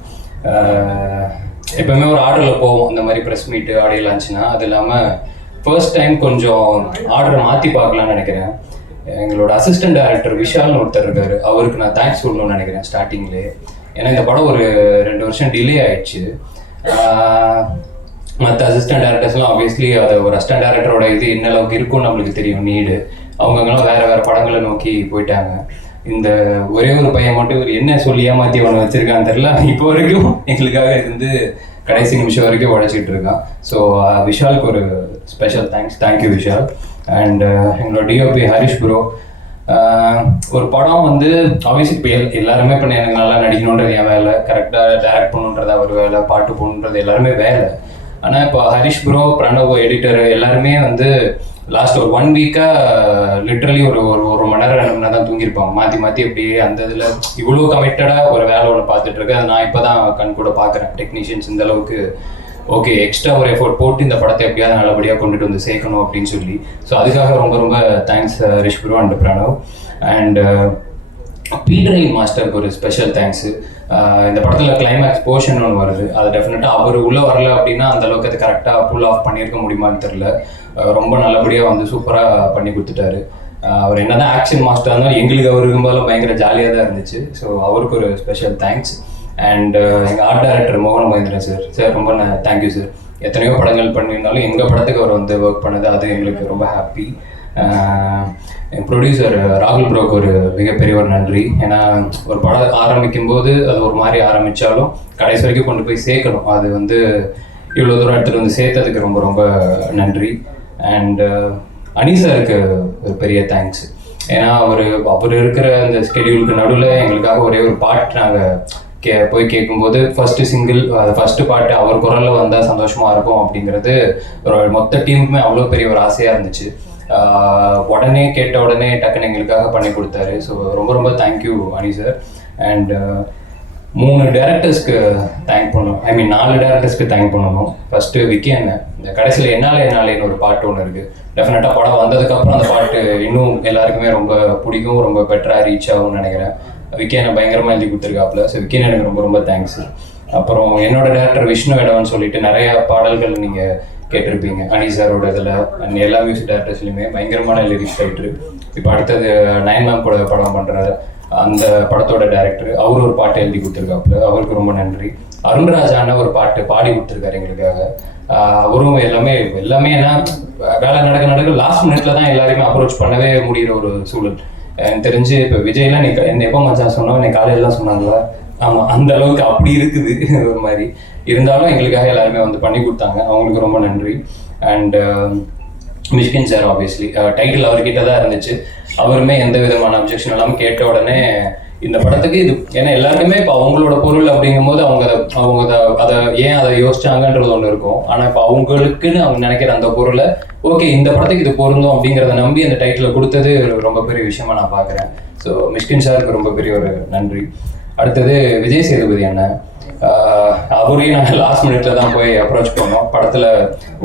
எப்போவுமே ஒரு ஆர்டரில் போவோம் இந்த மாதிரி ப்ரெஸ் மீட்டு, ஆடியோ லான்ச்சுனா. அது இல்லாமல் ஃபர்ஸ்ட் டைம் கொஞ்சம் ஆர்டரை மாற்றி பார்க்கலான்னு நினைக்கிறேன். எங்களோட அசிஸ்டன்ட் டைரக்டர் விஷால்னு ஒருத்தர் இருக்கார், அவருக்கு நான் தேங்க்ஸ் சொல்லணும்னு நினைக்கிறேன் ஸ்டார்டிங்லேயே. ஏன்னா இந்த படம் ஒரு 2 வருஷம் டிலே ஆயிடுச்சு. மற்ற அசிஸ்டன்ட் டைரக்டர்ஸ்லாம் ஆப்வியஸ்லி அதை ஒரு அசிஸ்டன்ட் டைரக்டரோட இது என்ன அளவுக்கு இருக்கும்னு நம்மளுக்கு தெரியும், நீடு. அவங்கெல்லாம் வேறு படங்களை நோக்கி போயிட்டாங்க. இந்த ஒரே ஒரு பையன் மட்டும் ஒரு என்ன சொல்லி ஏமாற்றி ஒன்று வச்சுருக்கான்னு தெரியல, இப்போ வரைக்கும் எங்களுக்காக இருந்து கடைசி நிமிஷம் வரைக்கும் உழைச்சிட்டு இருக்கான். ஸோ விஷாலுக்கு ஒரு ஸ்பெஷல் தேங்க்யூ விஷால். அண்ட் எங்களோட டிஓபி ஹரிஷ் ப்ரோ. ஒரு படம் வந்து ஆப்வியஸ்லி இப்போ எல்லாருமே இப்போ எனக்கு நல்லா நடிக்கணுன்றது என் வேலை, கரெக்டாக டைரக்ட் பண்ணுன்றது அவர் வேலை, பாட்டு போகணுன்றது எல்லாருமே வேலை. ஆனால் இப்போ ஹரிஷ் ப்ரோ, பிரணவ் எடிட்டர் எல்லாருமே வந்து லாஸ்ட் ஒரு 1 வீக்காக லிட்ரலி ஒரு மணி நேரம் 2 மணி நேரம் தான் தூங்கியிருப்பாங்க மாற்றி அப்படியே. அந்த இதில் இவ்வளோ கமிட்டடாக ஒரு வேலை ஒன்று பார்த்துட்டு இருக்கேன். அதை நான் இப்போ தான் கண் கூட பார்க்குறேன். டெக்னீஷியன்ஸ் இந்த அளவுக்கு ஓகே எக்ஸ்ட்ரா ஒரு எஃபோர்ட் போட்டு இந்த படத்தை எப்படியாவது நல்லபடியாக கொண்டுட்டு வந்து சேர்க்கணும் அப்படின்னு சொல்லி. ஸோ அதுக்காக ரொம்ப thanks Harish bro and Pranav. And பீட்ரைன் மாஸ்டருக்கு ஒரு ஸ்பெஷல் தேங்க்ஸு. இந்த படத்தில் கிளைமேக்ஸ் போர்ஷன் ஒன்று வருது, அது டெஃபினட்டாக அவர் உள்ளே வரல அப்படின்னா அந்தளவுக்கு அது கரெக்டாக புல் ஆஃப் பண்ணியிருக்க முடியுமான்னு தெரில. ரொம்ப நல்லபடியாக வந்து சூப்பராக பண்ணி கொடுத்துட்டாரு. அவர் என்ன தான் ஆக்ஷன் மாஸ்டர் இருந்தாலும் எங்களுக்கு அவர் இருக்கும்போது பயங்கர ஜாலியாக தான் இருந்துச்சு. ஸோ அவருக்கு ஒரு ஸ்பெஷல் தேங்க்ஸ். அண்ட் எங்கள் ஆர்ட் டைரக்டர் மோகன் மகேந்திரன் சார் ரொம்ப தேங்க்யூ சார். எத்தனையோ படங்கள் பண்ணியிருந்தாலும் எங்கள் படத்துக்கு அவர் வந்து ஒர்க் பண்ணது, அது எங்களுக்கு ரொம்ப ஹாப்பி. என் ப்ரொடியூசர் ராகுல் ப்ரோக்கு ஒரு மிகப்பெரிய ஒரு நன்றி. ஏன்னா ஒரு படம் ஆரம்பிக்கும் போது அது ஒரு மாதிரி ஆரம்பித்தாலும் கடைசி வரைக்கும் கொண்டு போய் சேர்க்கணும். அது வந்து இவ்வளோ தூரம் எடுத்துகிட்டு வந்து சேர்த்ததுக்கு ரொம்ப நன்றி. அண்ட் அனி சாருக்கு ஒரு பெரிய தேங்க்ஸ். ஏன்னா அவர் இருக்கிற அந்த ஸ்கெடியூலுக்கு நடுவில் எங்களுக்காக ஒரே ஒரு பாட்டு நாங்கள் போய் கேட்கும்போது ஃபஸ்ட்டு சிங்கிள், அது ஃபஸ்ட்டு பாட்டு அவர் குரலில் வந்தால் சந்தோஷமாக இருக்கும் அப்படிங்கிறது ஒரு மொத்த டீமுக்குமே அவ்வளோ பெரிய ஒரு ஆசையாக இருந்துச்சு. உடனே கேட்ட உடனே டக்குன்னு எங்களுக்காக பண்ணி கொடுத்தாரு. ஸோ ரொம்ப தேங்க்யூ அனி சார். அண்ட் 3 டேரக்டர்ஸ்க்கு தேங்க் பண்ணணும், 4 டேரக்டர்ஸ்க்கு தேங்க் பண்ணணும். ஃபஸ்ட்டு விக்கி அண்ணன். இந்த கடைசியில் என்னாலேன்னு ஒரு பாட்டு ஒன்று இருக்குது. டெஃபினட்டாக படம் வந்ததுக்கப்புறம் அந்த பாட்டு இன்னும் எல்லாருக்குமே ரொம்ப பிடிக்கும், ரொம்ப பெட்டராக ரீச் ஆகும்னு நினைக்கிறேன். விக்கி அண்ணன் பயங்கரமாக எழுதி கொடுத்துருக்காப்புல. ஸோ விக்கி அண்ணன் எனக்கு ரொம்ப தேங்க்ஸ். அப்புறம் என்னோட டேரக்டர் விஷ்ணு வேடவன் சொல்லிட்டு நிறையா பாடல்கள் நீங்கள் கேட்டிருப்பீங்க அனி சாரோட இதில். அண்ட் எல்லா மியூசிக் டேரக்டர்ஸ்லையுமே பயங்கரமான லிரிக்ஸ் ரைட்டரு. இப்போ அடுத்தது 9 மேம் கூட படம் பண்ணுற அந்த படத்தோட டைரக்டர், அவர் ஒரு பாட்டு எழுதி கொடுத்துருக்காப்புல, அவருக்கு ரொம்ப நன்றி. அருண்ராஜான ஒரு பாட்டு பாடி கொடுத்துருக்காரு எங்களுக்காக. அவரும் எல்லாமே ஏன்னா வேலை நடக்க லாஸ்ட் மினிட்ல தான் எல்லாருமே அப்ரோச் பண்ணவே முடிகிற ஒரு சூழல். எனக்கு தெரிஞ்சு இப்போ விஜய்லாம் என்ன எப்போ மச்சான் சொன்னோம், இன்னைக்கு காலையிலாம் சொன்னாங்களா, ஆமாம் அந்த அளவுக்கு அப்படி இருக்குது ஒரு மாதிரி. இருந்தாலும் எங்களுக்காக எல்லாருமே வந்து பண்ணி கொடுத்தாங்க, அவங்களுக்கு ரொம்ப நன்றி. And Mysskin sir obviously title அவர்கிட்ட தான் இருந்துச்சு. அவருமே எந்த விதமான அப்ஜெக்ஷன் இல்லாமல் கேட்ட உடனே இந்த படத்துக்கு இது, ஏன்னா எல்லாருக்குமே இப்போ அவங்களோட பொருள் அப்படிங்கும்போது அவங்க அதை ஏன் அதை யோசிச்சாங்கன்றது ஒன்று இருக்கும். ஆனால் இப்போ அவங்களுக்குன்னு அவங்க நினைக்கிற அந்த பொருளை ஓகே இந்த படத்துக்கு இது பொருந்தும் அப்படிங்கிறத நம்பி அந்த டைட்டில் கொடுத்தது ரொம்ப பெரிய விஷயமா நான் பார்க்குறேன். ஸோ மிஷ்கின் சாருக்கு ரொம்ப பெரிய ஒரு நன்றி. அடுத்தது விஜய் சேதுபதி அண்ணன். அவரையும் நாங்கள் லாஸ்ட் மினிட்ல தான் போய் அப்ரோச் பண்ணோம். படத்தில்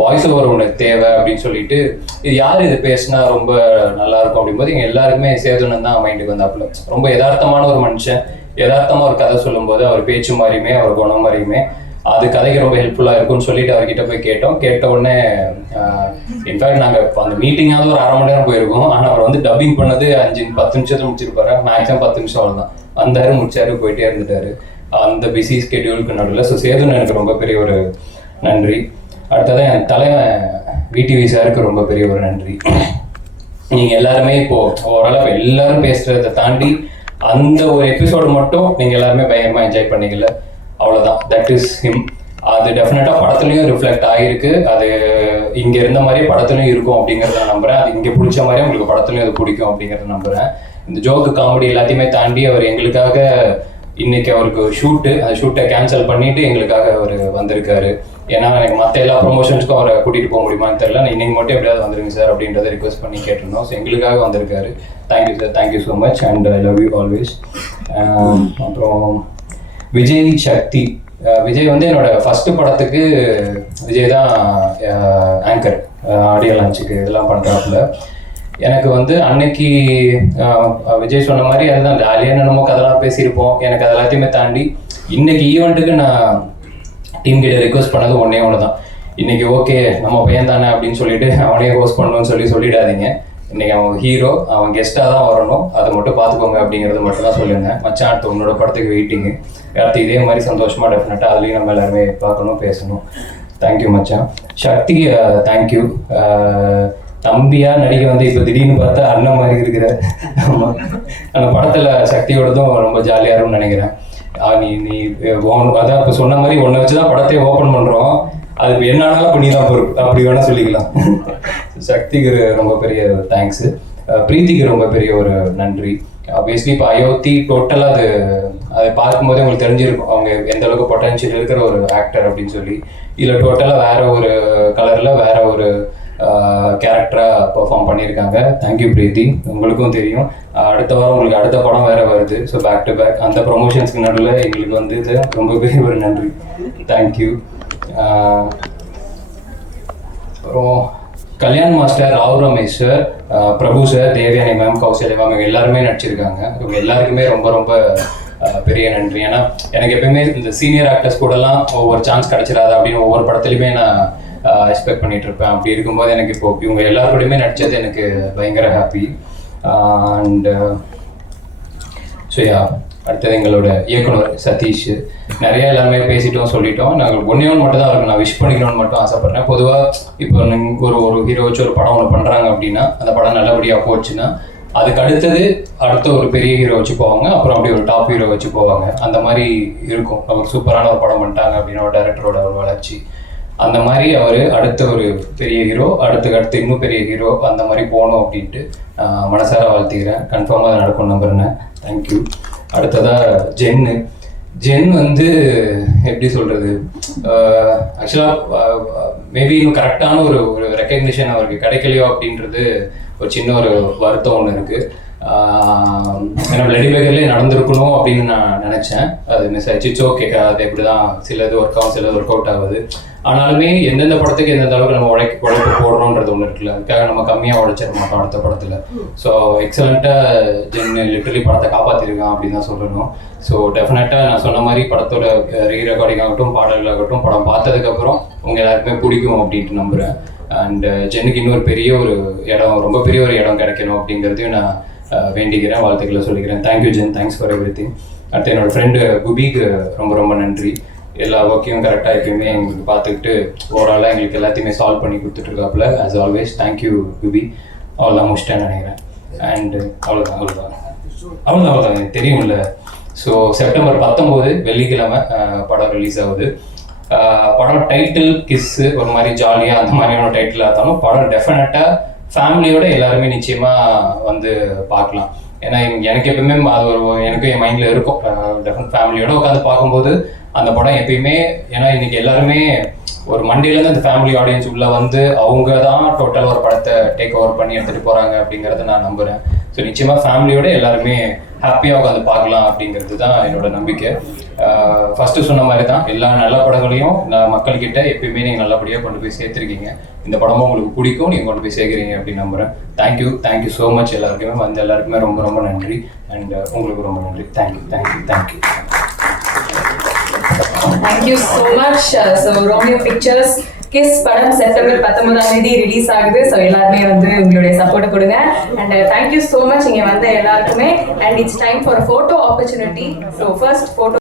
வாய்ஸ் ஓவர் ஒன்று தேவை அப்படின்னு சொல்லிட்டு, இது யார் இது பேசினா ரொம்ப நல்லா இருக்கும் அப்படிங்கும்போது எங்கள் எல்லாருக்குமே சேதுனன் தான் மைண்டுக்கு வந்தாப்புல. ரொம்ப யதார்த்தமான ஒரு மனுஷன், யதார்த்தமாக ஒரு கதை சொல்லும்போது அவர் பேச்சு மாதிரியுமே அவர் குணம் மாதிரியுமே அது கதைக்கு ரொம்ப ஹெல்ப்ஃபுல்லாக இருக்கும்னு சொல்லிட்டு அவர்கிட்ட போய் கேட்ட உடனே இன்ஃபேக்ட் நாங்கள் அந்த மீட்டிங்காவது ஒரு 1/2 மணி நேரம் போயிருக்கோம். ஆனால் அவர் வந்து டப்பிங் பண்ணது 5-10 நிமிஷத்தில் முடிச்சிருப்பாரு. மேக்ஸிமம் 10 நிமிஷம் அவ்வளோதான். வந்தாரு, முடிச்சாரு, போயிட்டே இருந்துட்டாரு அந்த பிஸி ஸ்கெடியூலுக்கு நடுவில். ஸோ சேதுன்னு எனக்கு ரொம்ப பெரிய ஒரு நன்றி. அடுத்ததான் என் தலைவன் விடிவி சாருக்கு ரொம்ப பெரிய ஒரு நன்றி. நீங்கள் எல்லாருமே இப்போது ஓரளவு எல்லாரும் பேசுகிறத தாண்டி அந்த ஒரு எபிசோடு மட்டும் நீங்கள் எல்லாருமே பயங்கரமாக என்ஜாய் பண்ணீங்கல்ல, அவ்வளோதான். That is him. அது டெஃபினட்டாக படத்துலையும் ரிஃப்ளெக்ட் ஆகிருக்கு. அது இங்கே இருந்த மாதிரியே படத்துலையும் இருக்கும் அப்படிங்கிறத நான் நம்புகிறேன். அது இங்கே பிடிச்ச மாதிரியே உங்களுக்கு படத்துலையும் அது பிடிக்கும் அப்படிங்கிறத நம்புகிறேன். இந்த ஜோக்கு காமெடி எல்லாத்தையுமே தாண்டி அவர் எங்களுக்காக இன்னைக்கு அவருக்கு அந்த ஷூட்டை கேன்சல் பண்ணிட்டு எங்களுக்காக அவர் வந்திருக்காரு. ஏன்னா எனக்கு மற்ற எல்லா ப்ரொமோஷன்ஸ்க்கும் அவரை கூட்டிகிட்டு போக முடியுமான்னு தெரியல. நான் இன்னைக்கு மட்டும் எப்படியாவது வந்துருங்க சார் அப்படின்றத ரிக்வெஸ்ட் பண்ணி கேட்டிருந்தோம். ஸோ எங்களுக்காக வந்திருக்காரு. Thank you sir, thank you so much and I love you always. அப்புறம் விஜய் சக்தி. விஜய் வந்து என்னோட ஃபஸ்ட்டு படத்துக்கு விஜய் தான் ஆங்கர், ஆடியோ லான்ச்சுக்கு இதெல்லாம் பண்ணுறாப்புல. எனக்கு வந்து அன்னைக்கு விஜய் சொன்ன மாதிரி அதுதான் ஜாலியாக நம்ம கதெல்லாம் பேசியிருப்போம். எனக்கு அது எல்லாத்தையுமே தாண்டி இன்னைக்கு ஈவெண்ட்டுக்கு நான் டீம் கிட்ட ரிக்வெஸ்ட் பண்ணது ஒன்று தான். இன்னைக்கு ஓகே நம்ம பையன் தானே அப்படின்னு சொல்லிட்டு அவனையே ஹோஸ்ட் பண்ணணும்னு சொல்லிடாதீங்க. இன்னைக்கு அவன் ஹீரோ, அவன் கெஸ்ட்டாக தான் வரணும், அதை மட்டும் பார்த்துக்கோங்க அப்படிங்கிறது மட்டும் தான் சொல்லியிருந்தேன். மச்சான் அடுத்து உன்னோட படத்துக்கு வெயிட்டிங்கு. அடுத்து இதே மாதிரி சந்தோஷமாக டெஃபினட்டாக அதுலேயும் நம்ம எல்லாருமே பார்க்கணும், பேசணும். தேங்க்யூ மச்சான். சக்தி தேங்க்யூ. தம்பியாக நடிக்க வந்து இப்போ திடீர்னு பார்த்தா அண்ணன் மாதிரி இருக்கிற. ஆமாம், அந்த படத்தில் சக்தியோடதும் ரொம்ப ஜாலியாக இருக்கும்னு நினைக்கிறேன். நீ அதான் இப்போ சொன்ன மாதிரி ஒன்றை வச்சு தான் படத்தை ஓப்பன் பண்ணுறோம். அது என்ன ஆனாலும் பண்ணி தான் பொறுப்பு, அப்படி வேணால் சொல்லிக்கலாம். சக்திக்கு ரொம்ப பெரிய தேங்க்ஸு. பிரீத்திக்கு ரொம்ப பெரிய ஒரு நன்றி. ஆப்வியஸ்லி இப்போ அயோத்தி டோட்டலாக அதை பார்க்கும்போதே உங்களுக்கு தெரிஞ்சிருக்கும் அவங்க எந்த அளவுக்கு பொட்டன்ஷியல் இருக்கிற ஒரு ஆக்டர் அப்படின்னு சொல்லி. இதில் டோட்டலாக வேற ஒரு கலரில் வேற ஒரு கேரக்டராக பெர்ஃபார்ம் பண்ணியிருக்காங்க. தேங்க்யூ பிரீத்தி. உங்களுக்கும் தெரியும் அடுத்த வாரம் உங்களுக்கு அடுத்த படம் வேறு வருது. ஸோ பேக் டு பேக் அந்த ப்ரொமோஷன்ஸ்க்கு நடுவில் எங்களுக்கு வந்து இது ரொம்ப பெரிய ஒரு நன்றி. தேங்க்யூ. அப்புறம் Kalyan master, Rao Ramesh sir, Prabhu sir, Devayani ma'am, Kausalya ma'am எல்லாருமே நடிச்சிருக்காங்க. இவங்க எல்லாருக்குமே ரொம்ப ரொம்ப பெரிய நன்றி. ஏன்னா எனக்கு எப்பயுமே இந்த சீனியர் ஆக்டர்ஸ் கூடலாம் ஒவ்வொரு சான்ஸ் கிடச்சிடாது அப்படின்னு ஒவ்வொரு படத்துலையுமே நான் எக்ஸ்பெக்ட் பண்ணிட்டு இருப்பேன். அப்படி இருக்கும்போது எனக்கு இப்போ இவங்க எல்லாருக்கூடையுமே நடித்தது எனக்கு பயங்கர ஹாப்பி. அண்ட் ஸோ அடுத்தது எங்களோட இயக்குனர் சதீஷ். நிறைய எல்லாமே பேசிட்டோம், சொல்லிட்டோம். நாங்கள் ஒன்று மட்டும் தான் இருக்கும், நான் விஷ் பண்ணிக்கணும்னு மட்டும் ஆசைப்பட்றேன். பொதுவாக இப்போ ஒரு ஹீரோ வச்சு ஒரு படம் ஒன்று பண்ணுறாங்க அப்படின்னா அந்த படம் நல்லபடியாக போச்சுன்னா அதுக்கு அடுத்த ஒரு பெரிய ஹீரோ வச்சு போவாங்க, அப்புறம் அப்படி ஒரு டாப் ஹீரோ வச்சு போவாங்க. அந்த மாதிரி இருக்கும். ஒரு சூப்பரான ஒரு படம் பண்ணிட்டாங்க அப்படின்னா ஒரு டைரக்டரோட ஒரு வளர்ச்சி அந்த மாதிரி அவர் அடுத்த ஒரு பெரிய ஹீரோ, அடுத்து இன்னும் பெரிய ஹீரோ அந்த மாதிரி போகணும் அப்படின்ட்டு மனசார வாழ்த்துக்கிறேன். கன்ஃபார்மாக அதை நடக்கும் நம்புறேன். தேங்க்யூ. அடுத்ததாக ஜென் வந்து எப்படி சொல்கிறது, ஆக்சுவலாக மேபி இன்னும் கரெக்டான ஒரு ரெக்கக்னிஷன் அவருக்கு கிடைக்கலையோ அப்படின்றது ஒரு சின்ன ஒரு வருத்தம் ஒன்று இருக்குது. ஏன்னா பிளடி பேக்கர்லேயே நடந்திருக்கணும் அப்படின்னு நான் நினச்சேன். அது மிஸ் ஆயிடுச்சு. இட்ஸ் ஓகே, அது எப்படி தான் சிலது ஒர்க் ஆகும், சிலது ஒர்க் அவுட் ஆகுது. ஆனாலுமே எந்தெந்த படத்துக்கு எந்தெந்த அளவுக்கு நம்ம உழைப்பு போடுறோன்றது ஒன்று இருக்குல்ல, அதுக்காக நம்ம கம்மியாக உழைச்சிட மாட்டோம் அடுத்த படத்தில். ஸோ எக்ஸலண்ட்டாக ஜென் லிட்டரலி படத்தை காப்பாற்றிருக்கான் அப்படின்னு தான் சொல்லணும். ஸோ டெஃபினட்டாக நான் சொன்ன மாதிரி படத்தோட ரீரெக்கார்டிங் ஆகட்டும், பாடல்களாகட்டும், படம் பார்த்ததுக்கப்புறம் உங்கள் எல்லாருக்குமே பிடிக்கும் அப்படின்ட்டு நம்புகிறேன். அண்ட் ஜென்னுக்கு இன்னொரு பெரிய ஒரு இடம், ரொம்ப பெரிய ஒரு இடம் கிடைக்கணும் அப்படிங்கிறதையும் நான் வேண்டிக்கிறேன், வாழ்த்துக்களை சொல்லிக்கிறேன். Thank you Jen, thanks for everything. அடுத்து என்னோடய ஃப்ரெண்டு குபிக்கு ரொம்ப ரொம்ப நன்றி. எல்லா ஒர்க்கையும் கரெக்டாக எப்பயுமே எங்களுக்கு பார்த்துக்கிட்டு ஓவராலாக எங்களுக்கு எல்லாத்தையுமே சால்வ் பண்ணி கொடுத்துட்ருக்காப்புல. As always thank you குபி. அவ்வளோதான் முடிச்சிட்டேன்னு நினைக்கிறேன். அண்டு அவ்வளோதான் எனக்கு தெரியும்ல. ஸோ செப்டம்பர் 19 வெள்ளிக்கிழமை படம் ரிலீஸ் ஆகுது. படம் டைட்டில் கிஸ்ஸு ஒரு மாதிரி ஜாலியாக அந்த மாதிரியான டைட்டிலாக இருந்தாலும் படம் டெஃபினட்டாக ஃபேமிலியோட எல்லாருமே நிச்சயமாக வந்து பார்க்கலாம். ஏன்னா எனக்கு எப்பயுமே அது எனக்கும் என் மைண்டில் இருக்கும். டெஃபினட் ஃபேமிலியோட உட்காந்து பார்க்கும்போது அந்த படம் எப்பயுமே, ஏன்னா இன்னைக்கு எல்லாருமே ஒரு மண்டேலேருந்து அந்த ஃபேமிலி ஆடியன்ஸ் உள்ள வந்து அவங்க தான் டோட்டலாக ஒரு படத்தை டேக் ஓவர் பண்ணி எடுத்துகிட்டு போகிறாங்க அப்படிங்கிறத நான் நம்புகிறேன். ஸோ நிச்சயமாக ஃபேமிலியோட எல்லாருமே ஹாப்பியாக உட்காந்து பார்க்கலாம் அப்படிங்கிறது தான் என்னோட நம்பிக்கை. ஃபஸ்ட்டு சொன்ன மாதிரி தான் எல்லா நல்ல படங்களையும் நான் மக்கள்கிட்ட எப்பயுமே நீங்கள் நல்லபடியாக கொண்டு போய் சேர்த்துருக்கீங்க. இந்த படமும் உங்களுக்கு பிடிக்கும், நீங்கள் கொண்டு போய் சேர்க்குறீங்க அப்படின்னு நம்புகிறேன். தேங்க்யூ ஸோ மச் எல்லாருக்குமே. வந்து எல்லாருக்குமே ரொம்ப ரொம்ப நன்றி. அண்ட் உங்களுக்கு ரொம்ப நன்றி. Thank you. Thank you so much. So Romeo pictures kiss படம் செப்டம்பர் 19 ரிலீஸ் ஆகுது. ஸோ எல்லாருமே வந்து உங்களுடைய சப்போர்ட்டை கொடுங்க. அண்ட் தேங்க்யூ ஸோ மச் இங்கே வந்த எல்லாருக்குமே. And it's time for photo opportunity. So first photo